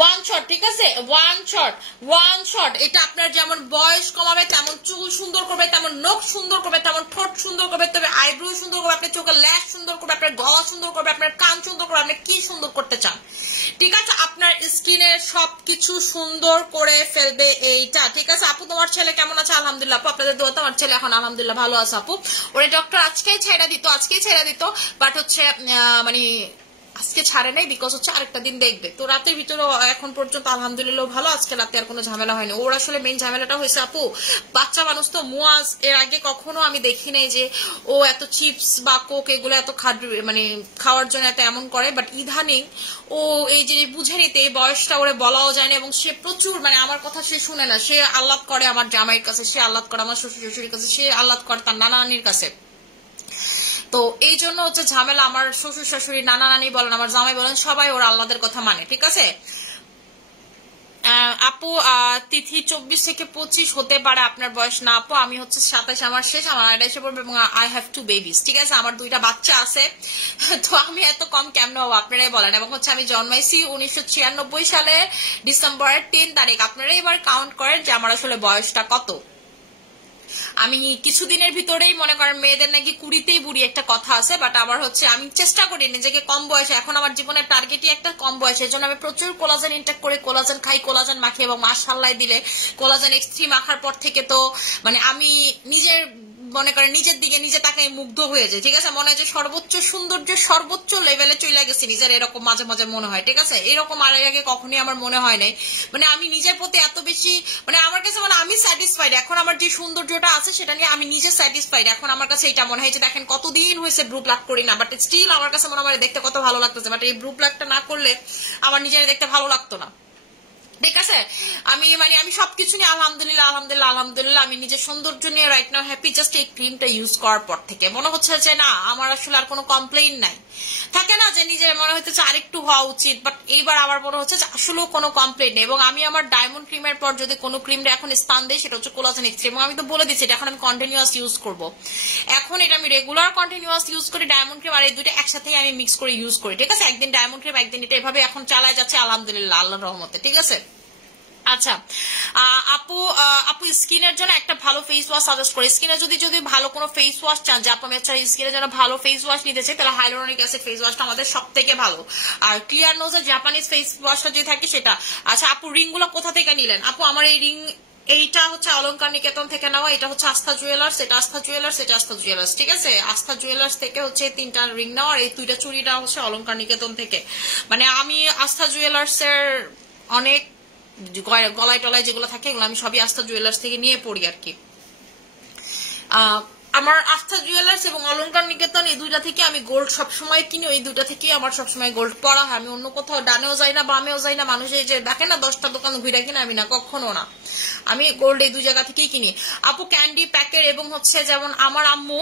ওয়ান শট, ঠিক আছে, ওয়ান শট। এটা আপনার যেমন বয়স কমাবে, তেমন চুল সুন্দর করবে, তেমন নখ সুন্দর করবে, তেমন ঠোঁট সুন্দর করবে, তবে আইব্রো সুন্দর করবে, আপনার চোখের ল্যাশ সুন্দর করবে, আপনার গলা সুন্দর করবে, আপনার কান সুন্দর করবে, আপনি কি সুন্দর করতে চান, ঠিক আছে, আপনার স্কিনের সবকিছু সুন্দর করে ফেলবে এইটা। ঠিক আছে আপু, তোমার ছেলে কেমন আছে? আলহামদুলিল্লাহ আপু, আপনাদের দোয়াতে আমার ছেলে এখন আলহামদুলিল্লাহ ভালো আছে আপু। ওরে ডক্টর আজকেই ছেড়ে দিত, বাট হচ্ছে মানে আজকে ছাড়ে নাই, বিকজ হচ্ছে আরেকটা দিন দেখবে। তো রাতের ভিতরে এখন পর্যন্ত আলহামদুলিল্লাহ ভালো, আজকে রাতে আর কোনো ঝামেলা হয়নি। ওর আসলে মেইন ঝামেলাটা হয়েছে আপু, বাচ্চা মানুষ তো, মুয়াজ এর আগে কখনো আমি দেখি নাই যে ও এত চিপস বা কোক এগুলো এত মানে খাওয়ার জন্য এত এমন করে, বাট ইদানিং ও এই যে বুঝে নিতে এই বয়সটা ওরে বলাও যায় না, এবং সে প্রচুর মানে আমার কথা সে শুনে না। সে আহ্লাদ করে আমার জামাইয়ের কাছে, সে আহ্লাদ করে আমার শ্বশুর শাশুড়ির কাছে, সে আহ্লাদ করে তার নানা নানির কাছে। তো এই জন্য হচ্ছে ঝামেলা। আমার শ্বশুর শাশুড়ি, নানা নানি বলেন, আমার জামাই বলেন, সবাই ওর আল্লাদের কথা মানে। ঠিক আছে আপু, তিথি 24 থেকে 25 হতে পারে আপনার বয়স। না আপু, আমি হচ্ছে 27, আমার শেষ, আমার 28-এ পড়বে, এবং আই হ্যাভ 2 বেবিস। ঠিক আছে, আমার 2টা বাচ্চা আছে। তো আমি এত কম কেমন হবো আপনারাই বলেন। এবং হচ্ছে আমি জন্মাইছি 1996 সালে ডিসেম্বরের 10 তারিখ। আপনারাই এবার কাউন্ট করেন যে আমার আসলে বয়সটা কত। আমি কিছুদিনের ভিতরেই মনে করেন, মেয়েদের নাকি 20তেই বুড়ি একটা কথা আছে, বাট আমার হচ্ছে আমি চেষ্টা করি নিজেকে কম বয়সে, এখন আমার জীবনের টার্গেটই একটা কম বয়সে। এর জন্য আমি প্রচুর কোলাজেন ইনটেক করে, কোলাজেন খাই, কোলাজেন মাখি, এবং মাশাআল্লাহ দিলে কোলাজেন X3 মাখার পর থেকে তো মানে আমি নিজের মনে করেন নিজের দিকে নিজে তাকে মুগ্ধ হয়ে যায়। ঠিক আছে, মনে হয় যে সর্বোচ্চ সৌন্দর্য সর্বোচ্চ লেভেলে চলে গেছে নিজের, এরকম মাঝে মাঝে মনে হয়। ঠিক আছে, এরকম আর আগে কখনোই আমার মনে হয় নাই। মানে আমি নিজের প্রতি এত বেশি মানে আমার কাছে মানে আমি স্যাটিসফাইড। এখন আমার যে সৌন্দর্যটা আছে সেটা নিয়ে আমি নিজে স্যাটিসফাইড। এখন আমার কাছে এটা মনে হয় যে দেখেন কতদিন হয়েছে ব্রু প্লাক করি না, বাট স্টিল আমার কাছে মনে হয় দেখতে কত ভালো লাগতেছে। বাট এই ব্রু প্লাকটা না করলে আমার নিজের দেখতে ভালো লাগতো না। ঠিক আছে, আমি মানে আমি সবকিছু নিয়ে আলহামদুলিল্লাহ আমি নিজের সৌন্দর্য নিয়ে রাইট নাও হ্যাপি। জাস্ট এই ক্রিমটা ইউজ করার পর থেকে মনে হচ্ছে যে না, আমার আসলে আর কোনো কমপ্লেইন নাই। থাকে না যে নিজের মনে হচ্ছে আরেকটু হওয়া উচিত, বাট এইবার আমার মনে হচ্ছে যে আসলেও কোনো কমপ্লেইন নেই। এবং আমি আমার ডায়মন্ড ক্রিমের পর যদি কোনো ক্রিমটা এখন স্থান দেয় সেটা হচ্ছে কোলাজেন X3, এবং আমি তো বলে দিচ্ছি এটা এখন আমি কন্টিনিউয়াস ইউজ করবো। এখন এটা আমি রেগুলার কন্টিনিউয়াস ইউজ করি, ডায়মন্ড ক্রিম আর এই দুটো একসাথে আমি মিক্স করে ইউজ করি। ঠিক আছে, একদিন ডায়মন্ড ক্রিম একদিন এটা, এভাবে এখন চালায় যাচ্ছে আলহামদুলিল্লাহ আল্লাহর রহমতে। ঠিক আছে আচ্ছা আপু, স্কিনের জন্য একটা ভালো ফেস ওয়াশ সাজেস্ট করি। স্কিনে যদি ভালো কোনো ফেস ওয়াশ চান, যে আপু আমি আচ্ছা স্কিনের জন্য ভালো ফেস ওয়াশ নিতে চাই, তাহলে হাইলোরনিক অ্যাসিড ফেস ওয়াশটা আমাদের সব থেকে ভালো। আর ক্লিয়ার নোজের জাপানিজ ফেস ওয়াশটা যদি থাকে সেটা। আচ্ছা আপু, রিং গুলো কোথা থেকে নিলেন? আপু আমার এই রিং, এইটা হচ্ছে অলংকার নিকেতন থেকে নেওয়া, এটা হচ্ছে আস্থা জুয়েলার্স, এটা আস্থা জুয়েলার্স, এটা আস্থা জুয়েলার্স। ঠিক আছে, আস্থা জুয়েলার্স থেকে হচ্ছে 3টা রিং নেওয়া, আর এই 2টা চুড়িটা হচ্ছে অলংকার নিকেতন থেকে। মানে আমি আস্থা জুয়েলার্স এর অনেক গলায় টলায় যেগুলো থাকে এগুলো আমি সবই আস্থা জুয়েলার্স থেকে নিয়ে পড়ি আর কি। আমার আস্থা জুয়েলার্স এবং অলংকার নিকেতন এই 2টা থেকে আমি গোল্ড সবসময় কিনি, ওই 2টা থেকেই আমার সবসময় গোল্ড পড়া হয়। আমি অন্য কোথাও ডানেও যাই না বামেও যাই না, মানুষের যে দেখে না 10টা দোকান ঘুরে কিনা, আমি না, কখনো না, আমি গোল্ড এই 2 জায়গা থেকেই কিনি। আপু ক্যান্ডি প্যাকের এবং হচ্ছে যেমন আমার আম্মু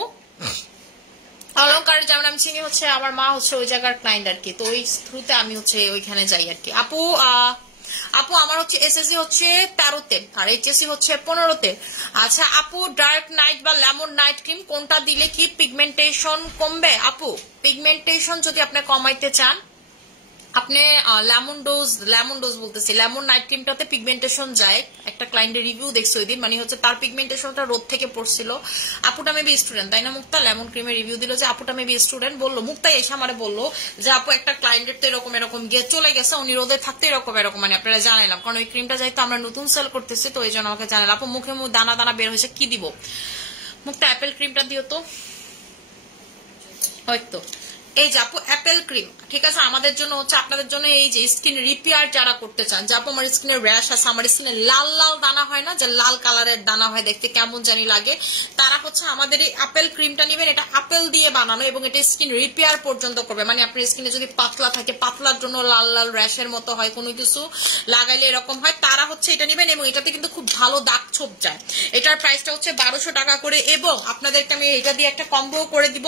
অলংকারের যেমন আমি চিনি, হচ্ছে আমার মা হচ্ছে ওই জায়গার ক্লায়েন্ট আর কি, তো ওই থ্রুতে আমি হচ্ছে ওইখানে যাই আর কি। আপু আমার হচ্ছে এসএসসি হচ্ছে 13তে আর এইচএসসি হচ্ছে 15তে। আচ্ছা আপু, ডার্ক নাইট বা লেমন নাইট ক্রিম কোনটা দিলে কি পিগমেন্টেশন কমবে? আপু পিগমেন্টেশন যদি আপনি কমাইতে চান, আপনি লেমন ডোজ বলতেছি, লেমন নাইট ক্রিমটাতে পিগমেন্টেশন যায়। একটা ক্লায়েন্টের রিভিউ দেখছি ওই দিন, মানে হচ্ছে তার পিগমেন্টেশনটা রোদ থেকে পড়ছিল। আপুটা মেবি স্টুডেন্ট, তাই না মুক্তা? লেমন ক্রিমের রিভিউ দিল যে আপুটা মেবি স্টুডেন্ট, বললো মুক্তাই এসে আমারে বললো যে আপু একটা ক্লায়েন্টের তো এরকম গিয়ে চলে গেছে, উনি রোদে থাকতে এরকম মানে আপনারা জানাইলাম, কারণ ওই ক্রিমটা যাইতো আমরা নতুন সেল করতেছি, তো এই জন্য আমাকে জানালাম। আপু মুখে দানা দানা বের হয়েছে, কি দিব? মুক্তা অ্যাপেল ক্রিমটা দিও তো। হয়তো এই যে আপু অ্যাপেল ক্রিম, ঠিক আছে, আমাদের জন্য হচ্ছে, আপনাদের জন্য এই যে স্কিন রিপেয়ার যারা করতে চান, যে আপু আমার স্কিনের র্যাশ আছে, আমার স্কিনে লাল লাল দানা হয় না, যে লাল কালারের দানা হয়, দেখতে কেমন জানি লাগে, তারা হচ্ছে আমাদের এই অ্যাপেল ক্রিমটা নেবেন। এটা আপেল দিয়ে বানানো এবং এটা স্কিন রিপেয়ার পর্যন্ত করবে। মানে আপনার স্কিনে যদি পাতলা থাকে, পাতলার জন্য লাল লাল র্যাশের মতো হয়, কোনো কিছু লাগাইলে এরকম হয়, তারা হচ্ছে এটা নেবেন। এবং এটাতে কিন্তু খুব ভালো দাগ ছোপ যায়। এটার প্রাইসটা হচ্ছে 1200 টাকা করে। এবং আপনাদেরকে আমি এটা দিয়ে একটা কম্বো করে দিব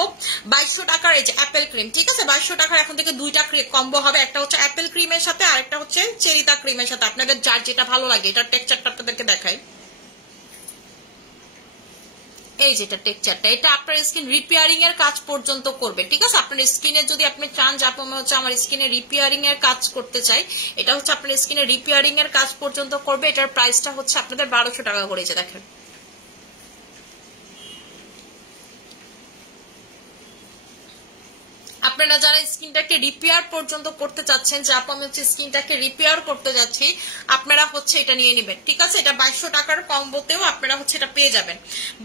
2200 টাকার। এই যে অ্যাপেল ক্রিম, ঠিক আছে, 2200 টাকার এখন থেকে দুইটা কম্বো হবে। একটা হচ্ছে অ্যাপেল ক্রিমের সাথে আর একটা হচ্ছে চেরিতা ক্রিমের সাথে। আপনাদের যার যেটা ভালো লাগে। এটার টেক্সচারটা আপনাদেরকে দেখাই। এই যেটা টেক্সচারটা, এটা আপনার স্কিন রিপেয়ারিং এর কাজ পর্যন্ত করবে, ঠিক আছে। আপনার স্কিনে যদি আপনি চান যে আপনি হচ্ছে আমার স্কিনে রিপেয়ারিং এর কাজ করতে চাই, এটা হচ্ছে আপনার স্কিনে রিপেয়ারিং এর কাজ পর্যন্ত করবে। এটার প্রাইসটা হচ্ছে আপনাদের 1200 টাকা করে। যে দেখেন, আপনারা যারা স্কিনটাকে রিপেয়ার পর্যন্ত করতে চাচ্ছেন, যে আপনি হচ্ছে স্কিনটাকে রিপেয়ার করতে যাচ্ছি, আপনারা হচ্ছে এটা নিয়ে নেবেন, ঠিক আছে। এটা 2200 টাকার কম্বোতেও আপনারা হচ্ছে এটা পেয়ে যাবেন।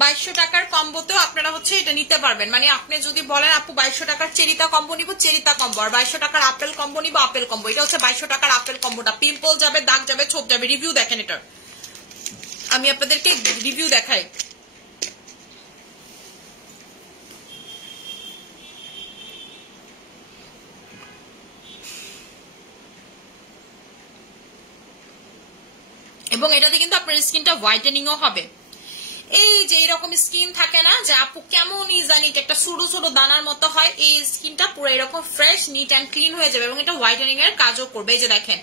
2200 টাকার কম্বোতেও আপনারা হচ্ছে এটা নিতে পারবেন। মানে আপনি যদি বলেন আপু 2200 টাকার চেরিতা কম্বো নিব, চেরিতা কম্বো, আর 2200 টাকার আপেল কম্বো নিব, আপেল কম্বো। এটা হচ্ছে 2200 টাকার আপেল কম্বোটা। পিম্পল যাবে, দাগ যাবে, ছোপ যাবে। রিভিউ দেখেন এটার, আমি আপনাদেরকে রিভিউ দেখাই। এবং এটাতে কিন্তু আপনার স্কিনটা হোয়াইটেনিংও হবে। এই যে এরকম স্কিন থাকে না যে আপু কেমনই জানি একটা ছোট ছোট দানার মতো হয়, এই স্কিনটা পুরো এরকম ফ্রেশ, নিট অ্যান্ড ক্লিন হয়ে যাবে এবং এটা হোয়াইটেনিং এর কাজও করবে। এই যে দেখেন,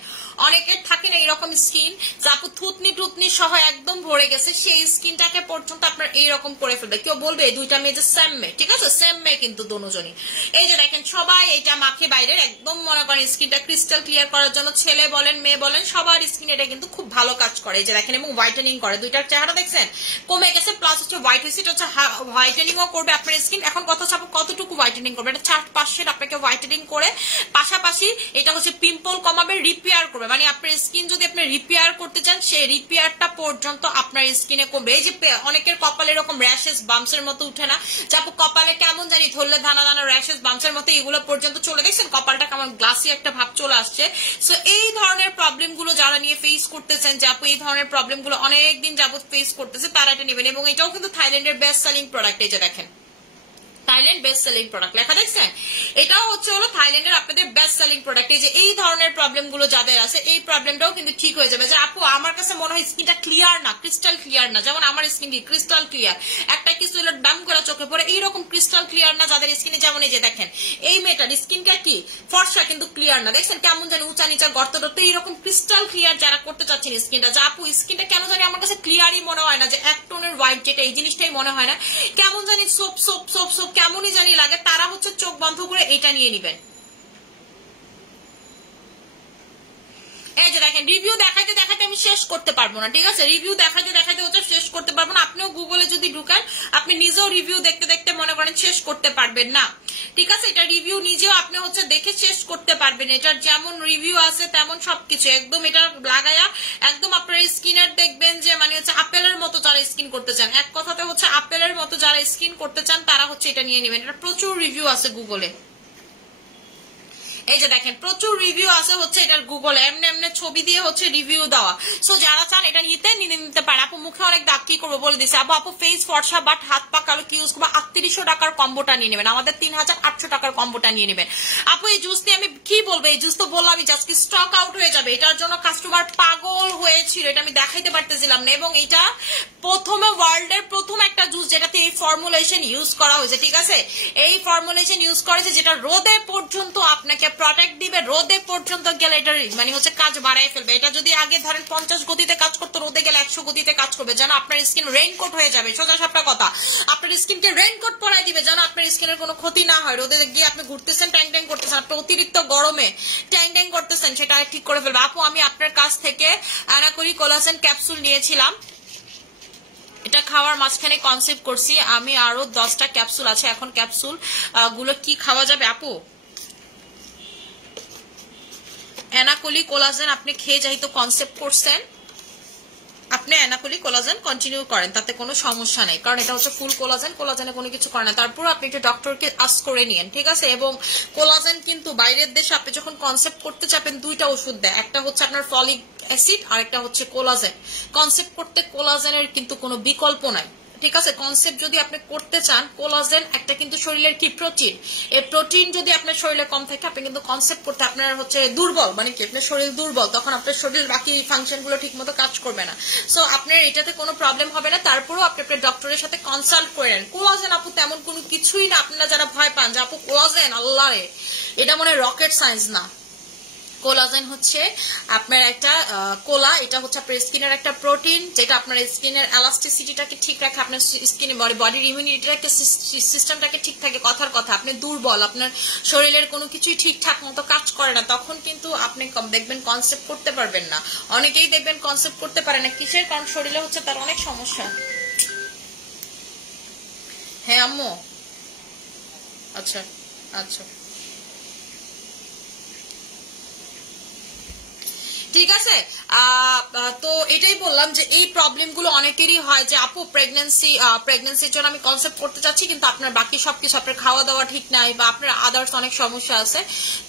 অনেকের থাকে না এরকম স্কিন যে আপু থুতনি টুতনি সহ একদম ভরে গেছে, সেই স্কিনটাকে পর্যন্ত আপনার এইরকম করে ফেলবে। কেউ বলবে এই দুইটা মেয়ে যে সেম মেয়ে, ঠিক আছে, সেম মেয়ে কিন্তু দুজনই। এই যে দেখেন, সবাই এটা মাখে বাইরের একদম মনে করেন স্কিনটা ক্রিস্টাল ক্লিয়ার করার জন্য, ছেলে বলেন মেয়ে বলেন সবার স্কিন এটা কিন্তু খুব ভালো কাজ করে। এই যে দেখেন, এবং হোয়াইটেনিং করে। দুইটার চেহারা দেখছেন কমে গেছে, প্লাস হচ্ছে হোয়াইট হয়েছে, এটা হচ্ছে হোয়াইটেনিংও করবে আপনার স্কিন। এখন কথা হচ্ছে কতটুকু হোয়াইটেনিং করবে, এটা 4-5 আপনাকে হোয়াইটেনিং করে, পাশাপাশি এটা হচ্ছে পিম্পল কমাবে, রিপেয়ার করবে। মানে আপনার স্কিন যদি আপনি রিপেয়ার করতে চান, সেই রিপেয়ারটা পর্যন্ত আপনার স্কিনে কমবে। এই যে অনেকের কপালে এরকম র্যাশেস বাম্পসের মতো উঠে না, যে আপু কপালে কেমন জানি ধরলে দানা দানা র্যাশেস বাম্পসের মতো, এগুলো পর্যন্ত চলে, দেখছেন কপালটা কেমন গ্লাসি একটা ভাব চলে আসছে। সো এই ধরনের প্রবলেম গুলো যারা নিয়ে ফেস করতেছেন, যে আপু এই ধরনের প্রবলেম গুলো অনেকদিন যাবত ফেস করতেছে, তারা এটা নেবেন। এবং এটাও কিন্তু থাইল্যান্ডের বেস্ট সেলিং প্রোডাক্ট। এই যে দেখেন, থাইল্যান্ড বেস্ট সেলিং প্রোডাক্ট লেখা দেখছেন, এটাও হচ্ছে হলো থাইল্যান্ডের আপনাদের বেস্ট সেলিং প্রোডাক্ট। এই যে এই ধরনের প্রবলেম গুলো যাদের আছে, এই প্রবলেমটাও কিন্তু ঠিক হয়ে যাবে। যে আপু আমার কাছে মনে হয় স্কিনটা ক্লিয়ার না, ক্রিস্টাল ক্লিয়ার না, যেমন আমার স্কিন ক্রিস্টাল ক্লিয়ার, একটা কিছু হলো ডাম করে চোখে পড়ে, এইরকম ক্রিস্টাল ক্লিয়ার না যাদের স্কিনে। যেমন এই যে দেখেন, এই মেয়েটার স্কিনটা কি ফর্সা কিন্তু ক্লিয়ার না, দেখছেন কেমন জানি উঁচা নিচা গর্ত টর্ত, এইরকম ক্রিস্টাল ক্লিয়ার যারা করতে চাচ্ছেন স্কিনটা, যে আপু স্কিনটা কেন জানি আমার কাছে ক্লিয়ারই মনে হয় না, যে এক টোনের হোয়াইট যেটা, এই জিনিসটাই মনে হয় না, কেমন জানি সোপ সোপ সোপ সোপ কেমনই জানি লাগে, তারা হচ্ছে চোখ বন্ধ করে এটা নিয়ে নিবেন। এই যে দেখেন, রিভিউ দেখাইতে দেখাইতে আমি শেষ করতে পারবো না, ঠিক আছে, রিভিউ দেখাইতে দেখাইতে হচ্ছে শেষ করতে পারবো না। আপনিও গুগলে যদি ঢুকান, আপনি নিজেও রিভিউ দেখতে দেখতে মনে করেন শেষ করতে পারবেন না, ঠিক আছে। এটা রিভিউ নিজেও আপনি হচ্ছে দেখে শেষ করতে পারবেন। এটার যেমন রিভিউ আছে তেমন সবকিছু একদম এটা লাগায়া একদম আপনার স্কিনের দেখবেন যে মানে হচ্ছে আপেলের মতো যারা স্কিন করতে চান, এক কথাতে হচ্ছে আপেলের মতো যারা স্কিন করতে চান, তারা হচ্ছে এটা নিয়ে নেবেন। এটা প্রচুর রিভিউ আছে গুগলে। এই যে দেখেন, প্রচুর রিভিউ আছে হচ্ছে এটার গুগলে, এমনি এমনি ছবি দিয়ে হচ্ছে রিভিউ দেওয়া। সো যারা চান এটা নিতে পারে। আপু মুখে অনেক দাগ কি করবো বলে দিচ্ছে, আপু ফেস ফর্সা বাট হাত পা কালো কি ইউজ করবো, 3800 টাকার কম্বোটা নিয়ে নেবেন, আমাদের 3800 টাকার কম্বোটা নিয়ে নেবেন। আপু এই জুস নিয়ে আমি কি বলবো, এই জুস তো বললাম আমি জাস্ট স্টক আউট হয়ে যাবে, এটার জন্য কাস্টমার পাগল হয়েছিল, এটা আমি দেখাইতে পারতেছিলাম না। এবং এটা প্রথমে ওয়ার্ল্ডের প্রথম একটা জুস যেটাতে এই ফর্মুলেশন ইউজ করা হয়েছে, ঠিক আছে, এই ফর্মুলেশন ইউজ করেছে যেটা রোদে পর্যন্ত আপনাকে প্রোটেক্ট দিবে, রোদে পর্যন্ত গেলে এটা মানে হচ্ছে কাজ বাড়ায় ফেলবে। এটা যদি আগে ধরেন 50 গতিতে কাজ করতো, রোদে গেলে 100 গতিতে কাজ করবে, যেন আপনার স্কিন রেইনকোট হয়ে যাবে। সোজা সাপটা কথা, আপনার স্কিনকে রেইনকোট পরাই দিবে, যেন আপনার স্কিনের কোনো ক্ষতি না হয়। রোদে গিয়ে আপনি ঘুরতেছেন, ট্যাং ট্যাং করতেছেন, আপনি অতিরিক্ত গরমে ট্যাং ট্যাং করতেছেন, সেটা ঠিক করে ফেলবে। আপু আমি আপনার কাছ থেকে অ্যানাকোরি কোলাজেন ক্যাপসুল নিয়েছিলাম, এটা খাওয়ার মাঝখানে কনসেপ্ট করছি আমি, আরো 10টা ক্যাপসুল আছে। এখন ক্যাপসুল গুলো কি খাওয়া যাবে আপু? অ্যানাকোলি কোলাজেন আপনি খেয়ে যাই তো কনসেপ্ট করছেন, আপনি অ্যানাকলি কোলাজেন কন্টিনিউ করেন, তাতে কোনো সমস্যা নেই, কারণ এটা হচ্ছে ফুল কোলাজেন, কোলাজেনে কোনো কিছু করে না। তারপর আপনি একটু ডক্টরকে আস্ক করে নিয়েন, ঠিক আছে। এবং কোলাজেন কিন্তু বাইরের দেশে আপনি যখন কনসেপ্ট করতে চাপেন দুইটা ওষুধ দেয়, একটা হচ্ছে আপনার ফলিক অ্যাসিড আর একটা হচ্ছে কোলাজেন। কনসেপ্ট করতে কোলাজেনের কিন্তু কোনো বিকল্প নাই, ঠিক আছে। কনসেপ্ট যদি আপনি করতে চান, কোলাজেন একটা কিন্তু শরীরের কি প্রোটিন, এই প্রোটিন যদি আপনার শরীরে কম থাকে আপনি কিন্তু কনসেপ্ট করতে আপনার হচ্ছে দুর্বল, মানে কি আপনার শরীর দুর্বল, তখন আপনার শরীর বাকি ফাংশন গুলো ঠিক মতো কাজ করবে না। সো আপনার এটাতে কোনো প্রবলেম হবে না। তারপরেও আপনি আপনার ডক্টরের সাথে কনসাল্ট করেন। কোলাজেন আপু তেমন কোনো কিছুই না, আপনারা যারা ভয় পান যে আপু কোলাজেন আল্লাহ রে, এটা মনে রকেট সায়েন্স না। কোলাজেন হচ্ছে আপনার একটা কোলা, এটা হচ্ছে আপনার স্কিনের একটা প্রোটিন, যেটা আপনার স্কিনের এলাস্টিসিটিটাকে ঠিক রাখে, আপনার স্কিনের বডির ইমিউনিটির একটা সিস্টেমটাকে ঠিক থাকে। কথার কথা আপনি দুর্বল, আপনার শরীরের কোনো কিছুই ঠিকঠাক মতো কাজ করে না, তখন কিন্তু আপনি দেখবেন কনসেপ্ট করতে পারবেন না। অনেকেই দেখবেন কনসেপ্ট করতে পারে না, কিসের কারণ শরীরে হচ্ছে তার অনেক সমস্যা। হ্যাঁ আম্মু, আচ্ছা আচ্ছা ঠিক আছে। তো এটাই বললাম যে এই প্রবলেম গুলো অনেকেরই হয় যে আপু প্রেগনেন্সির জন্য আমি কনসেপ্ট করতে চাচ্ছি, কিন্তু আপনার বাকি সবকিছু, আপনার খাওয়া দাওয়া ঠিক নাই বা আপনার আদার্স অনেক সমস্যা আছে,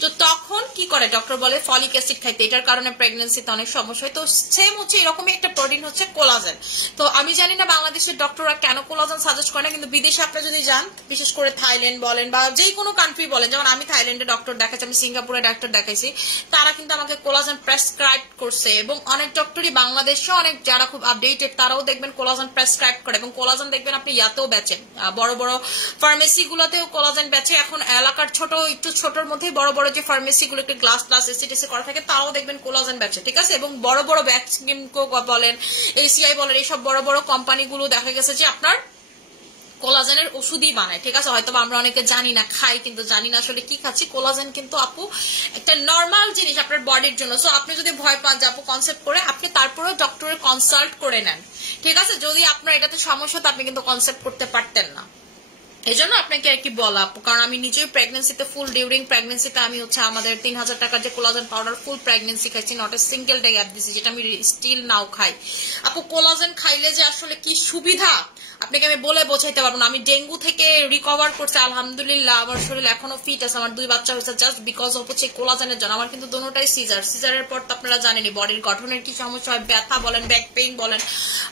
তো তখন কি করে ডক্টর বলে ফলিক অ্যাসিড খাইতে, এটার কারণে প্রেগনেন্সিতে অনেক সমস্যা হয়। তো সেম হচ্ছে এরকমই একটা প্রোটিন হচ্ছে কোলাজেন। তো আমি জানি না বাংলাদেশের ডক্টররা কেন কোলাজেন সাজেস্ট করে না, কিন্তু বিদেশে আপনারা যদি যান, বিশেষ করে থাইল্যান্ড বলেন বা যে কোনো কান্ট্রি বলেন, যেমন আমি থাইল্যান্ডে ডক্টর দেখাচ্ছি, আমি সিঙ্গাপুরে ডক্টর দেখাইছি, তারা কিন্তু আমাকে কোলাজেন প্রেসক্রাইব করছে। এবং অনেক ডক্টরই বাংলাদেশে অনেক যারা খুব আপডেটেড তারাও দেখবেন কোলাজেন প্রেসক্রাইব করে, এবং কোলাজেন দেখবেন আপনি ইয়াতেও বেচেন, বড় বড় ফার্মেসি গুলোতেও কোলাজেন বেচে। এখন এলাকার ছোট একটু ছোটর মধ্যেই বড় বড় যে ফার্মেসি গুলো একটু গ্লাস এসিটিসি করা থাকে, তারাও দেখবেন কোলাজেন বেচে, ঠিক আছে। এবং বড় বড় ভ্যাকসিনকো বলেন, এসিআই বলেন, এইসব বড় বড় কোম্পানিগুলো দেখা গেছে যে আপনার কোলাজেনের ওষুধই বানায়, ঠিক আছে। হয়তো আমরা অনেকে জানি না, খাই কিন্তু জানি না আসলে কি খাচ্ছি। কোলাজেন কিন্তু আপু একটা নর্মাল জিনিস আপনার বডির জন্য। সো আপনি যদি ভয় পান যে আপু কনসেপ্ট করে, আপনি তারপরেও ডক্টরের কনসাল্ট করে নেন, ঠিক আছে। যদি আপনার এটাতে সমস্যা, তো আপনি কিন্তু কনসেপ্ট করতে পারতেন না। এই জন্য আপনাকে আর কি বলা, কারণ আমি নিজেই প্রেগনেন্সিতে ফুল ডিউরিং প্রেগনেন্সিতে আমি হচ্ছে আমাদের 3000 টাকার যে কোলাজেন পাউডার ফুল প্রেগনেন্সি খাইছি, not a single day gap দিছি, যেটা আমি স্টিল নাও খাই। আপু কোলাজেন খাইলে যে আসলে কি সুবিধা আপনাকে আমি বলে বোঝাইতে পারবো না। আমি ডেঙ্গু থেকে রিকভার করছি আলহামদুলিল্লাহ, আমার শরীর এখনো ফিট আছে, আমার 2 বাচ্চা হয়েছে জাস্ট বিকজ অফ হচ্ছে কোলাজেনের জন্য। আমার কিন্তু দুটোটাই সিজারের পর তো আপনারা জানেনই বডির গঠনের কি সমস্যা হয়, ব্যথা বলেন, ব্যাক পেইন বলেন,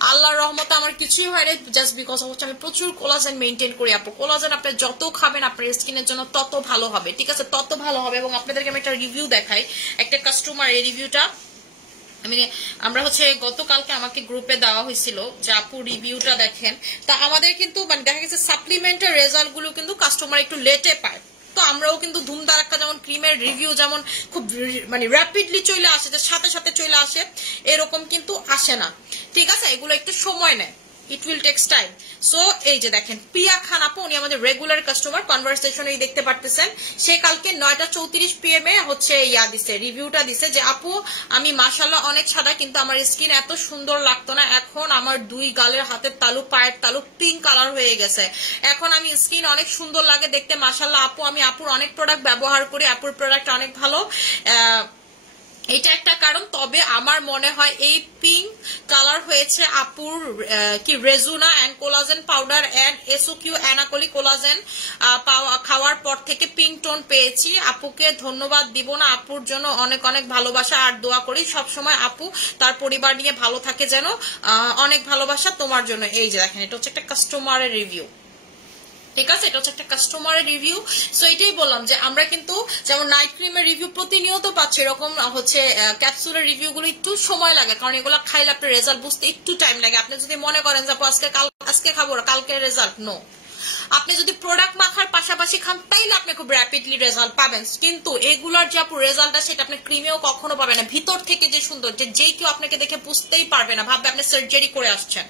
আল্লাহর রহমতে আমার কিছুই হয় না, জাস্ট বিকজ অফ হচ্ছে আমি প্রচুর কোলাজেন মেনটেন করি। আপু কোলাজেন আপনি যত খাবেন আপনার স্কিনের জন্য তত ভালো হবে, ঠিক আছে, তত ভালো হবে। এবং আপনাদেরকে আমি একটা রিভিউ দেখাই, একটা কাস্টমার, এই রিভিউটা আমরা হচ্ছে গতকালকে আমাকে গ্রুপে দেওয়া হয়েছিল যে আপু রিভিউটা দেখেন। তা আমাদের কিন্তু মানে দেখা গেছে সাপ্লিমেন্টের রেজাল্ট গুলো কিন্তু কাস্টমার একটু লেটে পায়, তো আমরাও কিন্তু ধুমধারাক্কা, যেমন ক্রিমের রিভিউ যেমন খুব মানে র্যাপিডলি চলে আসে, যে সাথে সাথে চলে আসে, এরকম কিন্তু আসে না, ঠিক আছে। এগুলো একটু সময় নেয়, it will takes time. So এই যে দেখেন প্রিয়া খান আপু, উনি আমাদের রেগুলার কাস্টমার, কনভারসেশনে দেখতে পারতেছেন, সে কালকে 9:34 PM হচ্ছে দিছে, রিভিউটা দিছে যে আপু আমি মাশাআল্লাহ অনেক সাদা, কিন্তু আমার স্কিন এত সুন্দর লাগতো না, এখন আমার 2 গালের হাতের তালু পায়ের তালু পিঙ্ক কালার হয়ে গেছে, এখন আমি স্কিন অনেক সুন্দর লাগে দেখতে মাশাআল্লাহ। আপু আমি আপুর অনেক প্রোডাক্ট ব্যবহার করি, আপুর প্রোডাক্ট অনেক ভালো, এটা একটা কারণ। তবে আমার মনে হয় এই পিঙ্ক কালার হয়েছে আপুর কি রেজুনা এন্ড কোলাজেন পাউডার এন্ড এসওকিউ অ্যানাকলি কোলাজেন খাওয়ার পর থেকে পিঙ্ক টোন পেয়েছি। আপুকে ধন্যবাদ দিব না, আপুর জন্য অনেক অনেক ভালোবাসা আর দোয়া করি সব সময় আপু তার পরিবার নিয়ে ভালো থাকে যেন, অনেক ভালোবাসা তোমার জন্য। এই যে দেখেন, এটা হচ্ছে একটা কাস্টমারের রিভিউ, ঠিক আছে, এটা হচ্ছে একটা কাস্টমারের রিভিউ। সো এটাই বললাম যে আমরা কিন্তু যেমন নাইট ক্রিমের রিভিউ প্রতিনিয়ত পাচ্ছি, এরকম হচ্ছে ক্যাপসুলের রিভিউ গুলো একটু সময় লাগে, কারণ এগুলো খাইলে আপনার রেজাল্ট বুঝতে একটু টাইম লাগে। আপনি যদি মনে করেন যে আজকে খাবো কালকে রেজাল্ট, নো, আপনি যদি প্রোডাক্ট মাখার পাশাপাশি খান তাইলে আপনি খুব র্যাপিডলি রেজাল্ট পাবেন, কিন্তু এগুলার যে আপু রেজাল্ট আছে সেটা আপনি ক্রিমেও কখনো পাবেন না। ভিতর থেকে যে সুন্দর, যে কেউ আপনাকে দেখে বুঝতেই পারবে না, ভাববে আপনি সার্জারি করে আসছেন,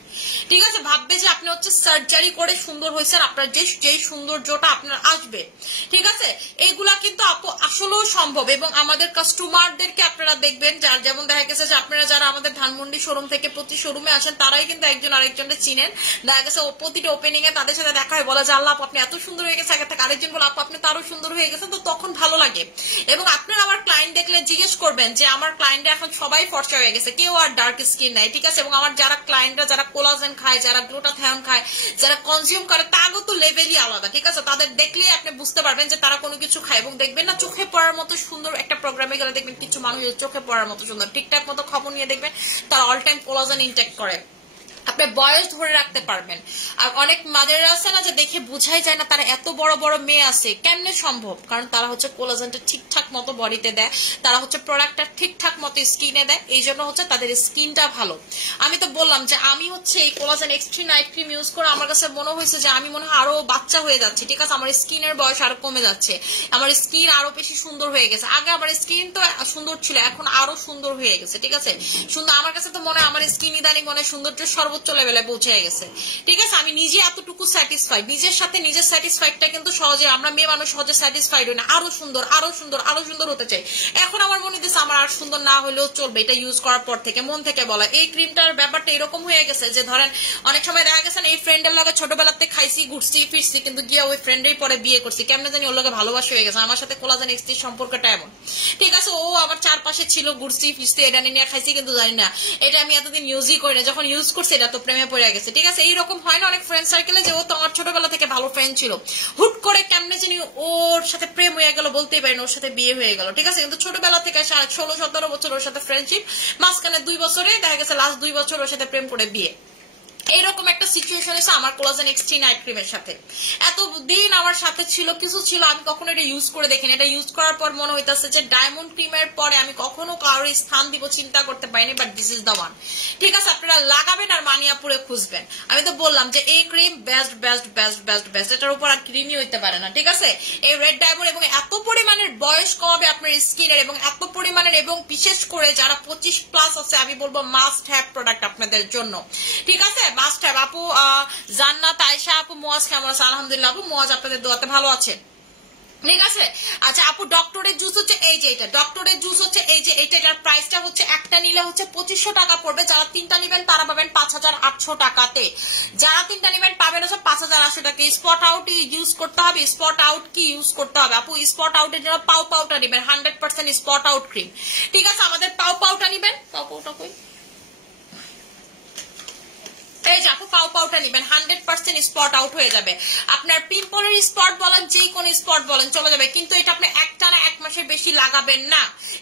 ঠিক আছে, ভাববে যে আপনি হচ্ছে সার্জারি করে সুন্দর হয়েছেন, আপনার যেই সৌন্দর্যটা আপনার আসবে, ঠিক আছে। এগুলা কিন্তু আপু আসলেও সম্ভব। এবং আমাদের কাস্টমারদেরকে আপনারা দেখবেন, যার যেমন দেখা গেছে যে আপনারা যারা আমাদের ধানমন্ডি শোরুম থেকে প্রতি শোরুমে আসেন, তারাই কিন্তু একজন আরেকজনকে চিনেন, দেখা গেছে প্রতিটা ওপেনিং এ তাদের সাথে দেখা হয়, বলা যে আল্লাহ আপনি এত সুন্দর হয়ে গেছে, আগে থেকে আরেকজন বলে আপু আপনি তো আরো সুন্দর হয়ে গেছেন, তো তখন ভালো লাগে। এবং আপনারা আমার ক্লায়েন্ট দেখলে জিজ্ঞেস করবেন যে আমার ক্লায়েন্টরা এখন সবাই ফর্সা হয়ে গেছে, কেউ আর ডার্ক স্কিন নাই, ঠিক আছে। এবং আমার যারা ক্লায়েন্টরা যারা কোলাজেন খায়, যারা গ্লুটাথিয়ন খায়, যারা কনজিউম করে, তাগো তো লেভেলই আলাদা, ঠিক আছে। তাদের দেখলেই আপনি বুঝতে পারবেন যে তারা কোনো কিছু খায়। এবং দেখবেন না চোখে পড়ার মতো সুন্দর একটা প্রোগ্রামে গেলে দেখবেন কিছু মানুষের চোখে পড়ার মতো সুন্দর, ঠিকঠাক মতো খবর নিয়ে দেখবেন তারা অল টাইম কোলাজেন ইনটেক করে, আপনি বয়স ধরে রাখতে পারবেন। আর অনেক মাদেরা আছে না যে দেখে বুঝাই যায় না তারা এত বড় বড় মেয়ে আছে, কেমনে সম্ভব? কারণ তারা হচ্ছে কোলাজেনটা ঠিকঠাক মতো বডিতে দেয়, তারা হচ্ছে প্রোডাক্টটা ঠিকঠাক মতো স্কিনে দেয়, এই জন্য হচ্ছে তাদের স্কিনটা ভালো। আমি তো বললাম যে আমি হচ্ছে এই কোলাজেন এক্সট্রি নাইট ক্রিম ইউজ করে আমার কাছে মনে হয়েছে যে আমি মনে হয় আরো বাচ্চা হয়ে যাচ্ছি, ঠিক আছে। আমার স্কিনের বয়স আরো কমে যাচ্ছে, আমার স্কিন আরো বেশি সুন্দর হয়ে গেছে। আগে আমার স্কিন তো সুন্দর ছিল, এখন আরো সুন্দর হয়ে গেছে, ঠিক আছে। সুন্দর আমার কাছে তো মনে হয় আমার স্কিন ইদানিং মনে হয় সৌন্দর্য সর্বোচ্চ লেভেলে পৌঁছে গেছে, ঠিক আছে। আমি নিজে এতটুকু স্যাটিসফাইড, নিজের সাথে নিজের স্যাটিসফাইডটা কিন্তু সহজে, আমরা মেয়ে মানুষ সহজে স্যাটিসফাইড হই না, আরো সুন্দর আরো সুন্দর আরো সুন্দর হতে চাই। এখন আমার মনে হচ্ছে আমার আর সুন্দর না হলেও চলবে, এটা ইউজ করার পর থেকে মন থেকে বলা। এই ক্রিমটার ব্যাপারটা এরকম হয়ে গেছে যে ধরেন অনেক সময় দেখা গেছে না এই ফ্রেন্ডের লগে ছোটবেলাতে খাইছি ঘুরছি ফিরছি, কিন্তু গিয়ে ওই ফ্রেন্ডের পরে বিয়ে করছি, কেমনে জানি ওর লগে ভালোবাসা হয়ে গেছে। আমার সাথে কোলাজেন এক্সট্রির সম্পর্কটা এমন, ঠিক আছে। ও আমার চারপাশে ছিল, ঘুরছি ফিরছি, এটা নিয়ে খাইছি, কিন্তু জানি না এটা আমি এতদিন ইউজই করি না, যখন ইউজ করছি এটা তো প্রেমে পড়ে গেছে, ঠিক আছে। এইরকম হয় না অনেক ফ্রেন্ড সার্কেলে যে ও তো আমার ছোটবেলা থেকে ভালো ফ্রেন্ড ছিল, হুট করে কেমনে জানি ওর সাথে প্রেম হয়ে গেল, বলতেই পারি না, ওর সাথে বিয়ে হয়ে গেল, ঠিক আছে। কিন্তু ছোটবেলা থেকে 16-17 বছর ওর সাথে ফ্রেন্ডশিপ, মাঝখানে 2 বছরে দেখা গেছে লাস্ট 2 বছর ওর সাথে প্রেম করে বিয়ে। এইরকম একটা সিচুয়েশন এসে আমার কোলাজেন এক্সট্রি নাইট ক্রিমের সাথে এতদিন আমার সাথে ছিল, কিছু ছিল, আমি কখনো এটা ইউজ করে দেখিনি। এটা ইউজ করার পর মনে হইতেছে যে ডায়মন্ড ক্রিমের পরে আমি কখনো কারোর স্থান দিব চিন্তা করতে পারিনি, but this is the one, ঠিক আছে। আপনারা লাগাবেন আর মানিয়াপুরে খুঁজবেন। আমি তো বললাম যে এই cream best best best best best, এটার উপর আর ক্রিমই হইতে পারে না, ঠিক আছে। এই রেড ডায়মন্ড এবং এত পরিমাণের বয়স কমাবে আপনার স্কিনের, এবং এত পরিমাণের, এবং বিশেষ করে যারা 25+ আছে আমি বলবো মাস্ট হ্যাভ প্রোডাক্ট আপনাদের জন্য, ঠিক আছে। Must have. আপু জান্নাত আয়েশা আপু মুয়াজ কেমন আছে? আলহামদুলিল্লাহ আপু মুয়াজ আপনাদের দোয়াতে ভালো আছে, ঠিক আছে। আচ্ছা আপু ডক্টরের জুস হচ্ছে এই যে এটা, ডক্টরের জুস হচ্ছে এই যে এটা, এটার প্রাইসটা হচ্ছে একটা নিলে হচ্ছে 2500 টাকা পড়বে, যারা 3টা নেবেন তারা পাবেন 5800 টাকাতে, যারা 3টা নেবেন পাবেন হচ্ছে 5800 টাকা। স্পট আউট ইউজ করতে হবে, স্পট আউট কি ইউজ করতে হবে আপু? স্পট আউটের জন্য পাউ পাউটা নেবেন, 100% স্পট আউট ক্রিম, ঠিক আছে। আমাদের পাউ পাউটা নেবেন, পাউ পাউটা কই, এই যে আপু পাউ পাউটা নেবেন, 100% স্পট আউট হয়ে যাবে। আপনার পিম্পলের স্পট বলেন, যে কোনো স্পট বলেন চলে যাবে, কিন্তু এটা আপনি একটানা 1 মাসের বেশি লাগাবেন না,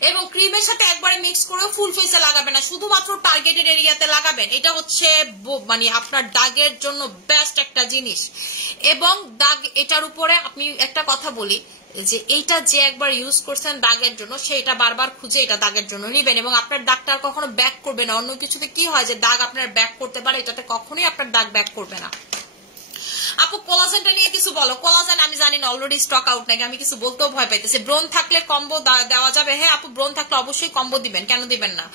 এবং ক্রিমের সাথে একবারে মিক্স করেও ফুল ফেসে লাগাবেন না, শুধুমাত্র টার্গেটেড এরিয়াতে লাগাবেন। এটা হচ্ছে মানে আপনার দাগের জন্য বেস্ট একটা জিনিস। এবং দাগ, এটার উপরে আপনি একটা কথা বলি যে এইটা যে একবার ইউজ করছেন দাগের জন্য, সেটা বারবার খুঁজে এটা দাগের জন্য নিবেন, এবং আপনার দাগটা কখনো ব্যাক করবে না। অন্য কিছুতে কি হয় যে দাগ আপনার ব্যাক করতে পারে, এটাতে কখনোই আপনার দাগ ব্যাক করবে না। আপু কোলাজেনটা নিয়ে কিছু বলো। কোলাজেন আমি জানি না অলরেডি স্টক আউট নাকি, আমি কিছু বলতেও ভয় পাইতেছি। ব্রোন থাকলে কম্বো দেওয়া যাবে? হ্যাঁ আপু ব্রোন থাকলে অবশ্যই কম্বো দিবেন, কেন দিবেন না।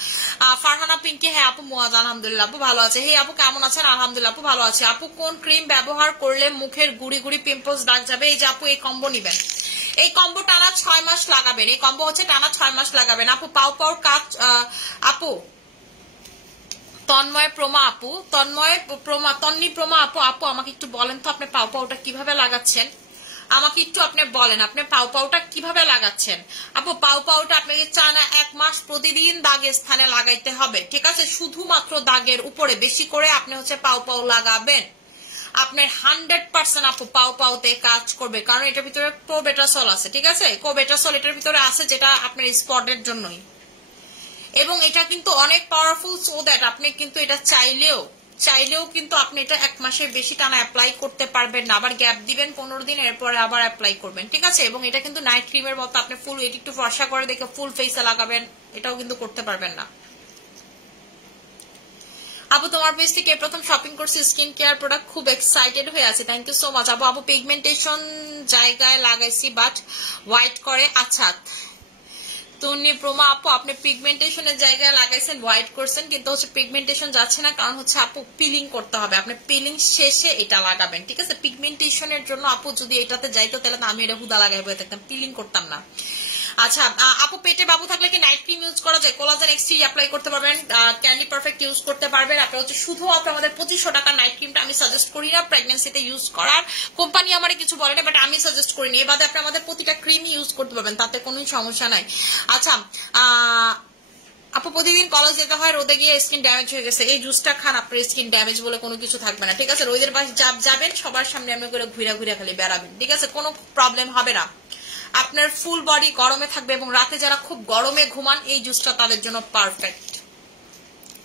ফারহানা পিঙ্কি হ্যাঁ আপু মুয়াজ আলহামদুলিল্লাহ আপু ভালো আছে। হে আপু কেমন আছেন? আলহামদুলিল্লাহ আপু ভালো আছে। আপু কোন ক্রিম ব্যবহার করলে মুখের গুড়ি গুড়ি পিম্পলস দাগ যাবে? এই যে আপু এই কম্বো নিবেন, এই কম্বো টানা 6 মাস লাগাবেন, এই কম্বো হচ্ছে টানা 6 মাস লাগাবেন। আপু পাও পাওর কাজ, আপু তন্ময় প্রমা আপু, তন্ময় প্রমা, তন্নি প্রমা আপু, আপু আমাকে একটু বলেন তো আপনি পাও পাওটা কিভাবে লাগাচ্ছেন, আমাকে একটু আপনি বলেন আপনি পাও পাওটা কিভাবে লাগাচ্ছেন। আপু পাও পাওটা আপনাকে চানা 1 মাস প্রতিদিন দাগের স্থানে লাগাইতে হবে, ঠিক আছে। শুধুমাত্র দাগের উপরে বেশি করে আপনি হচ্ছে পাও পাও লাগাবেন, আপনার 100% আপু পাও পাওতে কাজ করবে, কারণ এটার ভিতরে কোবেটাসল আছে, ঠিক আছে। কোবেটাসল এটার ভিতরে আছে, যেটা আপনার স্পটের জন্যই, এবং এটা কিন্তু অনেক পাওয়ারফুল, সো দ্যাট আপনি কিন্তু এটা চাইলেও কিন্তু আপনি এটা 1 মাসের বেশি টানা অ্যাপ্লাই করতে পারবেন না, আবার গ্যাপ দিবেন 15 দিন, এরপরে আবার অ্যাপ্লাই করবেন, ঠিক আছে। এবং এটা কিন্তু নাইট ক্রিমের মতো আপনি ফুল একটু ফর্সা করে দেখে ফুল ফেসে লাগাবেন, এটাও কিন্তু করতে পারবেন না। আপু তোমার পেজ থেকে প্রথম শপিং করছি স্কিন কেয়ার প্রোডাক্ট, খুব এক্সাইটেড হয়ে আছে, থ্যাংক ইউ সো মাচ আপু। আপু পিগমেন্টেশন জায়গায় লাগাইছি বাট হোয়াইট করে, আচ্ছা তন্নি প্রমা আপু আপনি পিগমেন্টেশনের জায়গায় লাগাইছেন হোয়াইট করছেন, কিন্তু হচ্ছে পিগমেন্টেশন যাচ্ছে না, কারণ হচ্ছে আপু পিলিং করতে হবে, আপনি পিলিং শেষে এটা লাগাবেন, ঠিক আছে। পিগমেন্টেশনের জন্য আপু যদি এটাতে যাইতো তাহলে আমি এটা হুদা লাগাই বয়ে থাকতাম, পিলিং করতাম না। আচ্ছা আপু পেটে বাবু থাকলে কি নাইট ক্রিম ইউজ করা যায়? কোলাজেন এক্সটি অ্যাপ্লাই করতে পারবেন, ক্যান্ডি পারফেক্ট ইউজ করতে পারবেন। আপনার হচ্ছে শুধু আমাদের 2500 টাকার নাইট ক্রিমটা আমি সাজেস্ট করি না প্রেগন্যান্সিতে ইউজ করার, কোম্পানি আমার কিছু বলে না, বাট আমি সাজেস্ট করিনি। এ বাদে আপনি আমাদের প্রতিটা ক্রিম ইউজ করতে পারবেন, তাতে কোনো সমস্যা নাই। আচ্ছা আপু প্রতিদিন কলেজ যেতে হয়, রোদে গিয়ে স্কিন ড্যামেজ হয়ে গেছে, এই জুসটা খান, আপনার স্কিন ড্যামেজ বলে কোনো কিছু থাকবে না, ঠিক আছে? রোদের পাশে যাবেন, সবার সামনে আমি করে ঘুরে ঘুরে খালি বেড়াবেন, ঠিক আছে? কোনো প্রবলেম হবে না। আপনার ফুল বডি গরমে থাকবে, এবং রাতে যারা খুব গরমে ঘুমান এই জুসটা তাদের জন্য পারফেক্ট।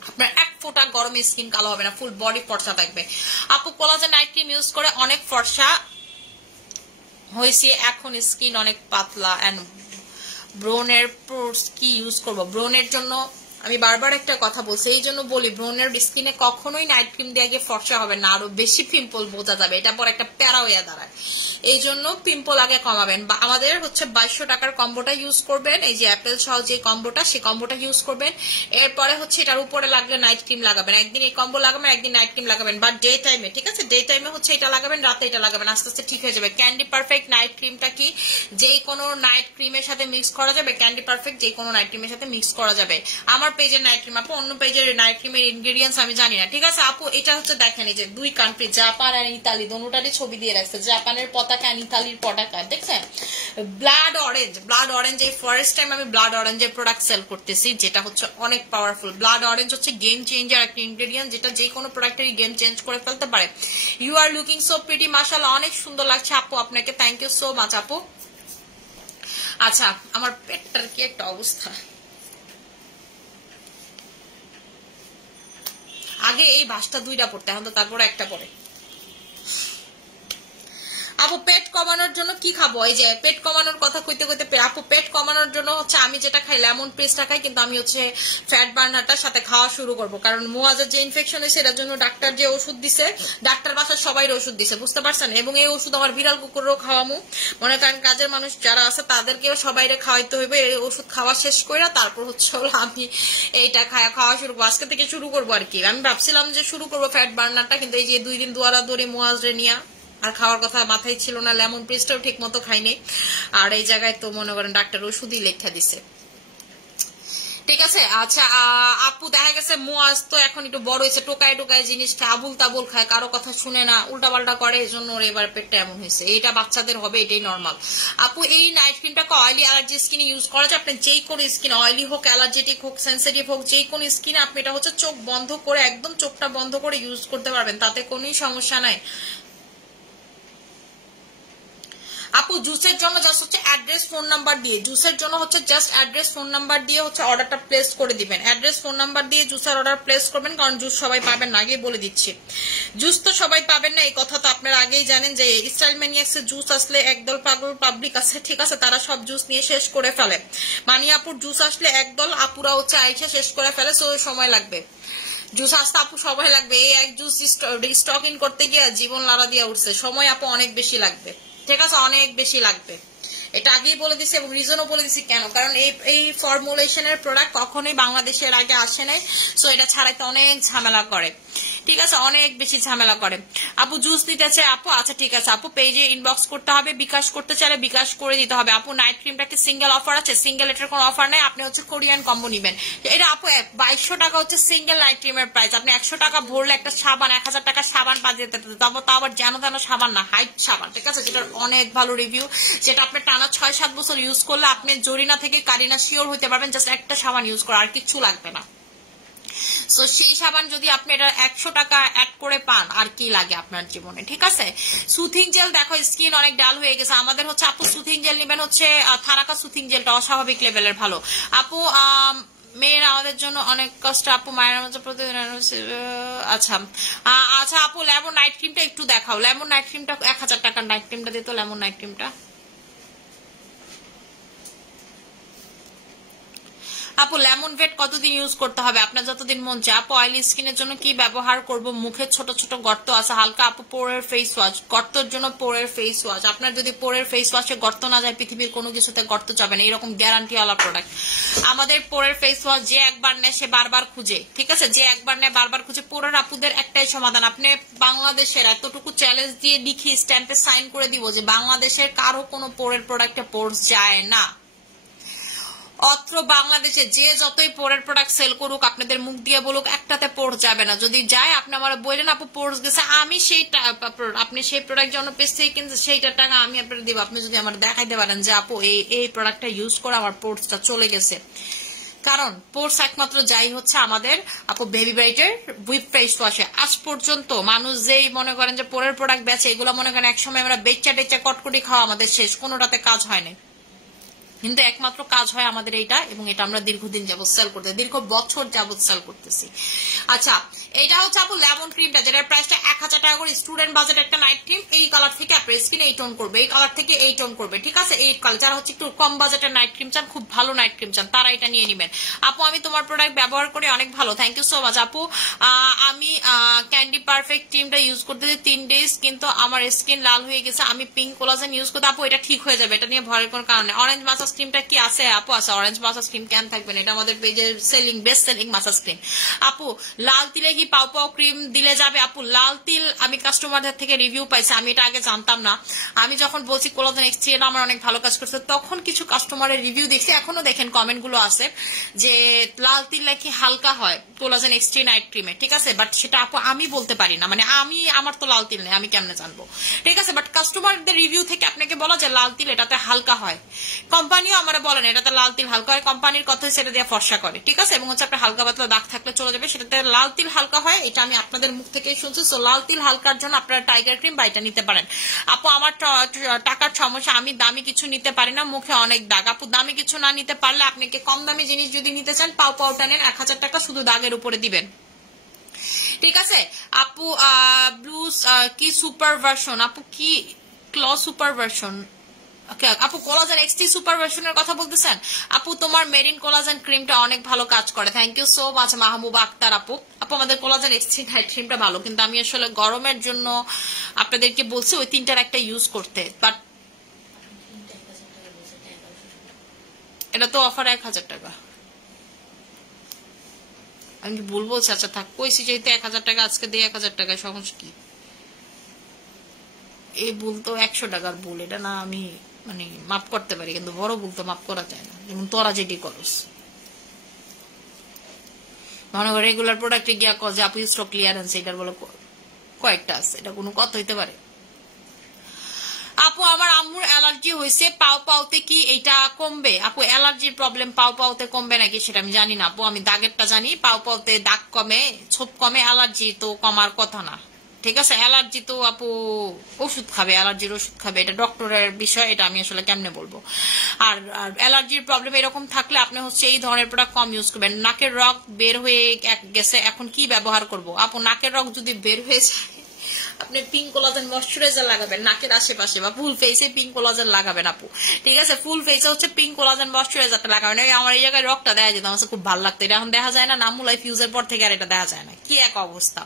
আপনার এক ফোঁটা গরমে স্কিন কালো হবে না, ফুল বডি ফর্সা থাকবে। আপু কোলাজেন নাইট ক্রিম ইউজ করে অনেক ফর্সা হয়েছে, এখন স্কিন অনেক পাতলা। এন্ড ব্রোনের কি ইউজ করবো? ব্রোনের জন্য আমি বারবার একটা কথা বলছি, এই জন্য বলি ব্রোনের স্কিনে কখনোই নাইট ক্রিম দিয়ে গিয়ে ফর্সা হবে না, আরো বেশি পিম্পল বোঝা যাবে, এটা পর একটা প্যারা হয়ে দাঁড়ায়। এই জন্য পিম্পল আগে কমাবেন। আমাদের হচ্ছে 2200 টাকার কম্বোটা ইউজ করবেন, এই যে অ্যাপেল সহ যে কম্বোটা, সেই কম্বোটা ইউজ করবেন। এরপরে হচ্ছে এটার উপরে লাগলে নাইট ক্রিম লাগাবেন, একদিন এই কম্বো লাগাবেন, একদিন নাইট ক্রিম লাগাবেন, বাট ডে টাইমে, ঠিক আছে? ডে টাইমে হচ্ছে এটা লাগাবেন, রাতে এটা লাগাবেন, আস্তে আস্তে ঠিক হয়ে যাবে। ক্যান্ডি পারফেক্ট নাইট ক্রিমটা কি যে কোনো নাইট ক্রিমের সাথে মিক্স করা যাবে, ক্যান্ডি পারফেক্ট যে কোনো নাইট ক্রিমের সাথে মিক্স করা যাবে। আমার পেজের নাইট ক্রিম আপু, অন্য পেজের নাইট ক্রিমের ইনগ্রেডিয়েন্টস আমি জানি না, ঠিক আছে আপু? এটা হচ্ছে দেখেন, এই যে দুই কান্ট্রি জাপান আর ইতালি দোনোটারই ছবি দিয়ে রাখছে, জাপানের পতাকা আর ইতালির পতাকা, দেখছেন? ব্লাড অরেঞ্জ এই ফার্স্ট টাইম আমি ব্লাড অরেঞ্জের প্রোডাক্ট সেল করতেছি, যেটা হচ্ছে অনেক পাওয়ারফুল। ব্লাড অরেঞ্জ হচ্ছে গেম চেঞ্জার একটা ইনগ্রেডিয়েন্ট, যেটা যে কোনো প্রোডাক্টেরই গেম চেঞ্জ করে ফেলতে পারে। You are looking so pretty, মাশাআল্লাহ, অনেক সুন্দর লাগছে আপু, আপনাকে থ্যাংক ইউ সো মাচ আপু। আচ্ছা আমার পেটটার কি একটা অবস্থা, আগে এই ভাসটা দুইটা পড়তে, এখন তো তারপরে একটা পড়ে। আপু পেট কমানোর জন্য কি খাবো? এই যে পেট কমানোর কথা কইতে কইতে আপু পেট কমানোর জন্য হচ্ছে আমি যেটা খাই লেমন পেস্টটা খাই, কিন্তু আমি হচ্ছে ফ্যাট বার্নারটার সাথে খাওয়া শুরু করবো, কারণ মোয়াজের যে ইনফেকশন হয়েছে এটার জন্য ডাক্তার যে ওষুধ দিছে, ডাক্তার বাসার সবাই ওষুধ দিছে, বুঝতে পারছেন? এবং এই ওষুধ আমার বিড়াল কুকুরও খাওয়ামু, মনে করেন কাজের মানুষ যারা আছে তাদেরকেও সবাইরে খাওয়াইতে হইবে। এই ওষুধ খাওয়া শেষ করে তারপর হচ্ছে আমি এইটা খাওয়া শুরু করবো, আজকে থেকে শুরু করবো আর কি। আমি ভাবছিলাম যে শুরু করবো ফ্যাট বার্নারটা, কিন্তু এই যে 2 দিন দৌড়াদৌড়ি মোয়াজরে নিয়ে আর খাওয়ার কথা মাথায় ছিল না, লেমন পেস্টটাও ঠিক মতো খাইনি, আর এই জায়গায় তো মনে করেন ডাক্তার ওষুধই লেখা দিছে, ঠিক আছে? আচ্ছা আপু দেখা গেছে মোয়াজ তো এখন একটু বড় হয়েছে, টোকায় টোকায় জিনিসটা আবুল তাবুল খায়, কারো কথা শুনে না, উল্টা পাল্টা করে, এই জন্য ওর এবার পেটটা এমন হয়েছে। এটা বাচ্চাদের হবে, এটাই নর্মাল। আপু এই নাইট ক্রিমটাকে অয়েলি অ্যালার্জি স্কিনে ইউজ করা যায়? আপনি যেই কোনো স্কিন, অয়েলি হোক, অ্যালার্জেটিক হোক, সেন্সিটিভ হোক, যেই কোনো স্কিনে আপনি এটা হচ্ছে চোখ বন্ধ করে, একদম চোখটা বন্ধ করে ইউজ করতে পারবেন, তাতে কোনোই সমস্যা নাই। আপু জুসের জন্য জাস্ট হচ্ছে অ্যাড্রেস ফোন নাম্বার দিয়ে, জুসের জন্য হচ্ছে জাস্ট অ্যাড্রেস ফোন নাম্বার দিয়ে হচ্ছে অর্ডারটা প্লেস করে দিবেন, অ্যাড্রেস ফোন নাম্বার দিয়ে জুসের অর্ডার প্লেস করবেন, কারণ জুস সবাই পাবেন না, আগেই বলে দিচ্ছি। জুস তো সবাই পাবেন না, এই কথা তো আপনারা আগেই জানেন যে স্টাইল ম্যানিয়াক্সে জুস আসলে একদল পাগল পাবলিক আছে, ঠিক আছে? তারা সব জুস নিয়ে শেষ করে ফেলে। মানি আপুর জুস আসলে একদল আপুরা হচ্ছে আইসা শেষ করে ফেলে, সো সময় লাগবে। জুস আসতে আপু সময় লাগবে, এই এক জুস স্টক ইন করতে গিয়ে জীবন লাড়া দিয়ে উঠছে, সময় আপু অনেক বেশি লাগবে, ঠিক আছে? অনেক বেশি লাগবে, এটা আগেই বলে দিচ্ছি, এবং রিজনও বলে দিচ্ছি কেন, কারণ এই ফর্মুলেশনের প্রোডাক্ট কখনোই বাংলাদেশের আগে আসে নাই, সো এটা ছাড়াইতে অনেক ঝামেলা করে, ঠিক আছে? অনেক বেশি ঝামেলা করে। আপু জুস দিতে চাই আপু, আচ্ছা ঠিক আছে আপু, পেজে ইনবক্স করতে হবে, বিকাশ করতে চাইলে বিকাশ করে দিতে হবে। আপু নাইট ক্রিমটা কি সিঙ্গেল অফার আছে? সিঙ্গেল এটার কোনো অফার নাই, আপনি হচ্ছে কোরিয়ান কম্বো নিবেন। এটা আপু 2200 টাকা হচ্ছে সিঙ্গেল নাইট ক্রিমের প্রাইস, আপনি 100 টাকা ভরলে একটা সাবান, 1000 টাকা সাবান পা যেতে, তারপর তো আবার যেন তেন সাবান না, হাইট সাবান, ঠিক আছে? যেটার অনেক ভালো রিভিউ, যেটা আপনি টানা 6-7 বছর ইউজ করলে আপনি জরিনা থেকে কারিনা শিওর হইতে পারবেন, জাস্ট একটা সাবান ইউজ করা, আর কিছু লাগবে না। সো সেই সাবান যদি আপনি এটা 100 টাকা অ্যাড করে পান, আর কি লাগে আপনার জীবনে, ঠিক আছে? সুথিং জেল, দেখো স্কিন অনেক ডাল হয়ে গেছে আমাদের, হচ্ছে আপু সুথিং জেল নেবেন, হচ্ছে থানাকা সুথিং জেলটা অস্বাভাবিক লেভেলের ভালো। আপু মেয়েরা আমাদের জন্য অনেক কষ্ট আপু, মায়ের মধ্যে প্রতিদিন। আচ্ছা আচ্ছা আপু লেমন নাইট ক্রিমটা একটু দেখাও, লেমন নাইট ক্রিমটা 1000 টাকার নাইট ক্রিমটা দিত, লেমন নাইট ক্রিমটা। আপু লেমন ভেট কতদিন ইউজ করতে হবে? আপনার যতদিন মন চায়। আপু অয়েলি স্কিনের জন্য কি ব্যবহার করব? মুখে ছোট ছোট গর্ত আছে হালকা। আপু পোরের ফেস ওয়াশ, গর্তের জন্য পোরের ফেস ওয়াশ। আপনার যদি পোরের ফেস ওয়াশে গর্ত না যায়, পৃথিবীর কোনো কিছুতে গর্ত যাবে না, এরকম গ্যারান্টি ওয়ালা প্রোডাক্ট আমাদের পোরের ফেস ওয়াশ। যে একবার নেয় সে বারবার খুঁজে, ঠিক আছে? যে একবার নেয় বারবার খুঁজে। পোরের আপুদের একটাই সমাধান, আপনি বাংলাদেশের এতটুকু চ্যালেঞ্জ দিয়ে লিখি স্ট্যাম্পে সাইন করে দিব যে বাংলাদেশের কারো কোনো পোরের প্রোডাক্টে পোর্স যায় না, অত্র বাংলাদেশে যে যতই পোরের প্রোডাক্ট সেল করুক, আপনাদের মুখ দিয়ে বলুক, একটাতে পোর্স যাবে না। যদি যায় আপনি আমার বললেন আপু পোর্স গেছে, আমি সেইটা, আপনি সেই প্রোডাক্ট জন্য পেজ থেকে কিনছে সেইটার টাকা আমি আপনার দিব। আপনি যদি আমার দেখাইতে পারেন যে আপু এই প্রোডাক্টটা ইউজ করে আমার পোর্সটা চলে গেছে। কারণ পোর্স একমাত্র যাই হচ্ছে আমাদের আপু বেবি ব্রাইটের হুইপ ফেস ওয়াশে। আজ পর্যন্ত মানুষ যেই মনে করেন যে পোরের প্রোডাক্ট বেচে, এগুলো মনে করেন একসময় আমরা বেচা টেচা কটকটি খাওয়া আমাদের শেষ, কোনোটাতে কাজ হয় না। কিন্তু একমাত্র কাজ হয় আমাদের এইটা, এবং এটা আমরা দীর্ঘদিন যাবত সেল করতে, দীর্ঘ বছর যাবত সেল করতেছি। আচ্ছা, এটা হচ্ছে আপু লেমন ক্রিমটা, যেটার প্রাইসটা 1000 টাকা করে। স্টুডেন্ট বাজেট একটা নাইট ক্রিম। এই কালার থেকে আপনার স্কিন এই টোন করবে, এই কালার থেকে এই টোন করবে, ঠিক আছে। এই কালার যারা হচ্ছে একটু কম বাজেটের নাইট ক্রিম চান, খুব ভালো নাইট ক্রিম চান, তারা এটা নিয়ে নেবেন। আপু আমি তোমার প্রোডাক্ট ব্যবহার করে অনেক ভালো, থ্যাংক ইউ সো মাচ আপু। আমি ক্যান্ডি পারফেক্ট ক্রিমটা ইউজ করতেছি 3 ডেজ, কিন্তু আমার স্কিন লাল হয়ে গেছে। আমি পিঙ্ক কোলাজেন ইউজ করতে, আপু এটা ঠিক হয়ে যাবে, এটা নিয়ে ভয়ের কোনো কারণে। অরেঞ্জ মাসাজ ক্রিমটা কি আছে আপু? আছে, অরেঞ্জ মাসাজ ক্রিম কেন থাকবে না, এটা আমাদের পেজের selling best selling massage cream. আপু লাল তিলে কি পাও পাও ক্রিম দিলে যাবে? আপু লাল তিল আমি কাস্টমারদের থেকে রিভিউ পাইছি, আমি এটা আগে জানতাম না। আমি যখন বলছি কোলাজেন এক্সটি এটা আমার অনেক ভালো কাজ করছে, তখন কিছু কাস্টমারের রিভিউ দেখছি, এখনো দেখেন কমেন্ট গুলো আছে যে লাল তিল নাকি হালকা হয় কোলাজেন এক্সটি নাইট ক্রিমে, ঠিক আছে। বাট সেটা আপু আমি বলতে পারি না, মানে আমার তো লাল তিল নেই, আমি কেমনে জানবো, ঠিক আছে। বাট কাস্টমারদের রিভিউ থেকে আপনাকে বলা যে লাল তিল এটাতে হালকা হয়, কোম্পানিও আমার বলেন এটাতে লাল তিল হালকা হয়, কোম্পানির কথা সেটা দিয়ে ফর্সা করে, ঠিক আছে। এবং হচ্ছে আপনার হালকা পাতলা দাগ থাকলে চলে যাবে, সেটাতে লাল তিল হালকা হয়, এটা আমি আপনাদের মুখ থেকেই শুনছি। সো লাল তিল হালকার জন্য আপনারা টাইগার ক্রিম বা এটা নিতে পারেন। আপু আমার টাকার সমস্যা, আমি দামি কিছু নিতে পারি না, মুখে অনেক দাগ। আপু দামি কিছু না নিতে পারলে আপনাকে কম দামি জিনিস যদি নিতে চান, পাও পাউটা নেন, 1000 টাকা শুধু দাগের উপরে দিবেন, ঠিক আছে। আপু ব্লু কি সুপার ভার্সন, আপু কি ক্ল সুপার ভার্সন, আপু কোলাজেন এক্সটি সুপার ভার্সনের কথা বলতেছেন? আপু তোমার মেরিন কোলাজেন ক্রিমটা অনেক ভালো কাজ করে, thank you so much Mahbuba Akter আপু। আপু আমাদের কোলাজেন এক্সটি নাইট ক্রিমটা ভালো, কিন্তু আমি আসলে গরমের জন্য আপনাদেরকে বলছি ওই 3টার একটা ইউজ করতে, বাট এটা তো অফার 1000 টাকা। আমি ভুল বলছি? আচ্ছা থাক, কইছি যেহেতু 1000 টাকা, আজকে দিয়ে 1000 টাকায় সমস্যা কি? এই ভুল তো 100 টাকার ভুল, এটা না আমি মানে মাফ করতে পারি, কিন্তু বড় ভুল তো মাফ করা যায় না। যেমন তোরা যেটি করস, মনে করে রেগুলার প্রোডাক্টে গিয়া কর যে আপু স্টক ক্লিয়ারেন্স, এটার বলে কয়েকটা আছে, এটা কোনো কথা হইতে পারে? আপু আমার আম্মুর অ্যালার্জি হয়েছে, পাও পাওতে কি এটা কমবে? আপু অ্যালার্জির প্রবলেম পাও পাওতে কমবে নাকি সেটা আমি জানি না আপু, আমি দাগেরটা জানি, পাও পাওতে দাগ কমে, ছোপ কমে, অ্যালার্জি তো কমার কথা না, ঠিক আছে। অ্যালার্জি তো আপু ওষুধ খাবে, অ্যালার্জির ওষুধ খাবে, এটা ডক্টরের বিষয়, এটা আমি আসলে কেমনে বলবো। আর অ্যালার্জির প্রবলেম এরকম থাকলে আপনি হচ্ছে এই ধরনের প্রোডাক্ট কম ইউজ করবেন। নাকের রগ বের হয়ে গেছে, এখন কি ব্যবহার করব? আপু নাকের রগ যদি বের হয়ে যায়, আপনি পিঙ্ক কোলাজেন ময়শ্চারাইজার লাগাবেন নাকের আশেপাশে, বা ফুল ফেসে পিঙ্ক কোলাজেন লাগাবেন আপু, ঠিক আছে। ফুল ফেসে হচ্ছে পিঙ্ক কোলাজেন ময়শ্চারাইজারটা লাগাবেন। আমার এই জায়গায় রগটা দেখা যেত, আমার খুব ভালো লাগতো, এটা এখন দেখা যায় না, নামু লাইফ ইউজের পর থেকে আর এটা দেখা যায় না, কি এক অবস্থা।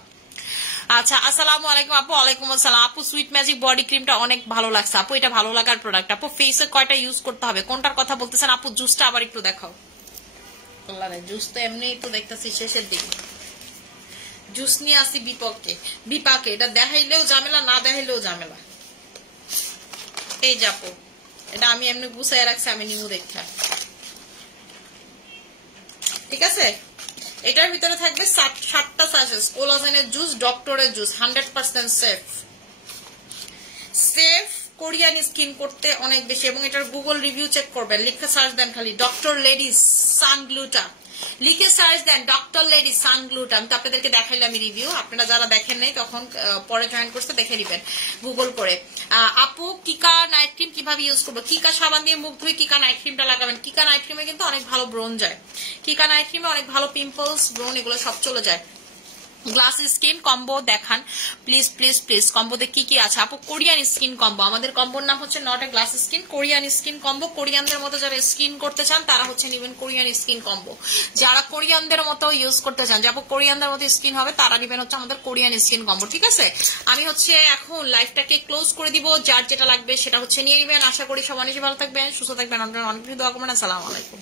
আচ্ছা আসসালামু আলাইকুম আপু। ওয়ালাইকুম আসসালাম আপু। সুইট ম্যাজিক বডি ক্রিমটা অনেক ভালো লাগছে আপু, এটা ভালো লাগার প্রোডাক্ট আপু। ফেসে কয়টা ইউজ করতে হবে, কোনটার কথা বলতেছেন আপু? জুসটা আবার একটু দেখাও। জুস তো এমনি তো দেখতেছি শেষের দিকে, জুস নিয়ে আসি বিপাকে, এটা দেখাইলেও ঝামেলা, না দেখাইলেও ঝামেলা। এই যাপো, এটা আমি এমনি গুছাই রাখছি, আমি নিমু দেখা, ঠিক আছে। এটার ভিতরে থাকবে 7টা সাচেস কোলাজেনের জুস, ডক্টরের জুস, 100% সেফ কোরিয়ান স্কিন করতে অনেক বেশি। এবং এটার গুগল রিভিউ চেক করবেন, লিখে সার্চ দেন খালি ডক্টর লেডিস সানগ্লুটা, লিখে সার্চ দেন ডক্টর লেডিস সানগ্লুটা। আমি তো আপনাদেরকে দেখাইলাম রিভিউ, আপনারা যারা দেখেন নাই তখন পরে জয়েন করতে দেখে নিবেন গুগল করে। আপু কিকা নাইট ক্রিম কিভাবে ইউজ করবো? কিকা সাবান দিয়ে মুখ ধুয়ে কিকা নাইট ক্রিমটা লাগাবেন। কিকা নাইট ক্রিমে কিন্তু অনেক ভালো ব্রণ যায়, কিকা নাইট ক্রিমে অনেক ভালো পিম্পলস, ব্রণ এগুলো সব চলে যায়। গ্লাস স্কিন কম্বো দেখান প্লিজ প্লিজ প্লিজ। কম্বোতে কি কি আছে আপু? কোরিয়ান স্কিন কম্বো, আমাদের কম্বোর নাম হচ্ছে not a glass skin, Korean skin combo. কোরিয়ানদের মতো যারা স্কিন করতে চান তারা হচ্ছে নিবেন কোরিয়ান স্কিন কম্বো। যারা কোরিয়ানদের মতো ইউজ করতে চান, যে আপু কোরিয়ানদের মতো স্কিন হবে, তারা নিবেন হচ্ছে আমাদের কোরিয়ান স্কিন কম্বো, ঠিক আছে। আমি হচ্ছে এখন লাইভটাকে ক্লোজ করে দিব, যার যেটা লাগবে সেটা হচ্ছে নিয়ে নিবেন। আশা করি সবাই ভালো থাকবেন, সুস্থ থাকবেন, আপনারা অনেক দোয়া করবেন। আসসালামু আলাইকুম।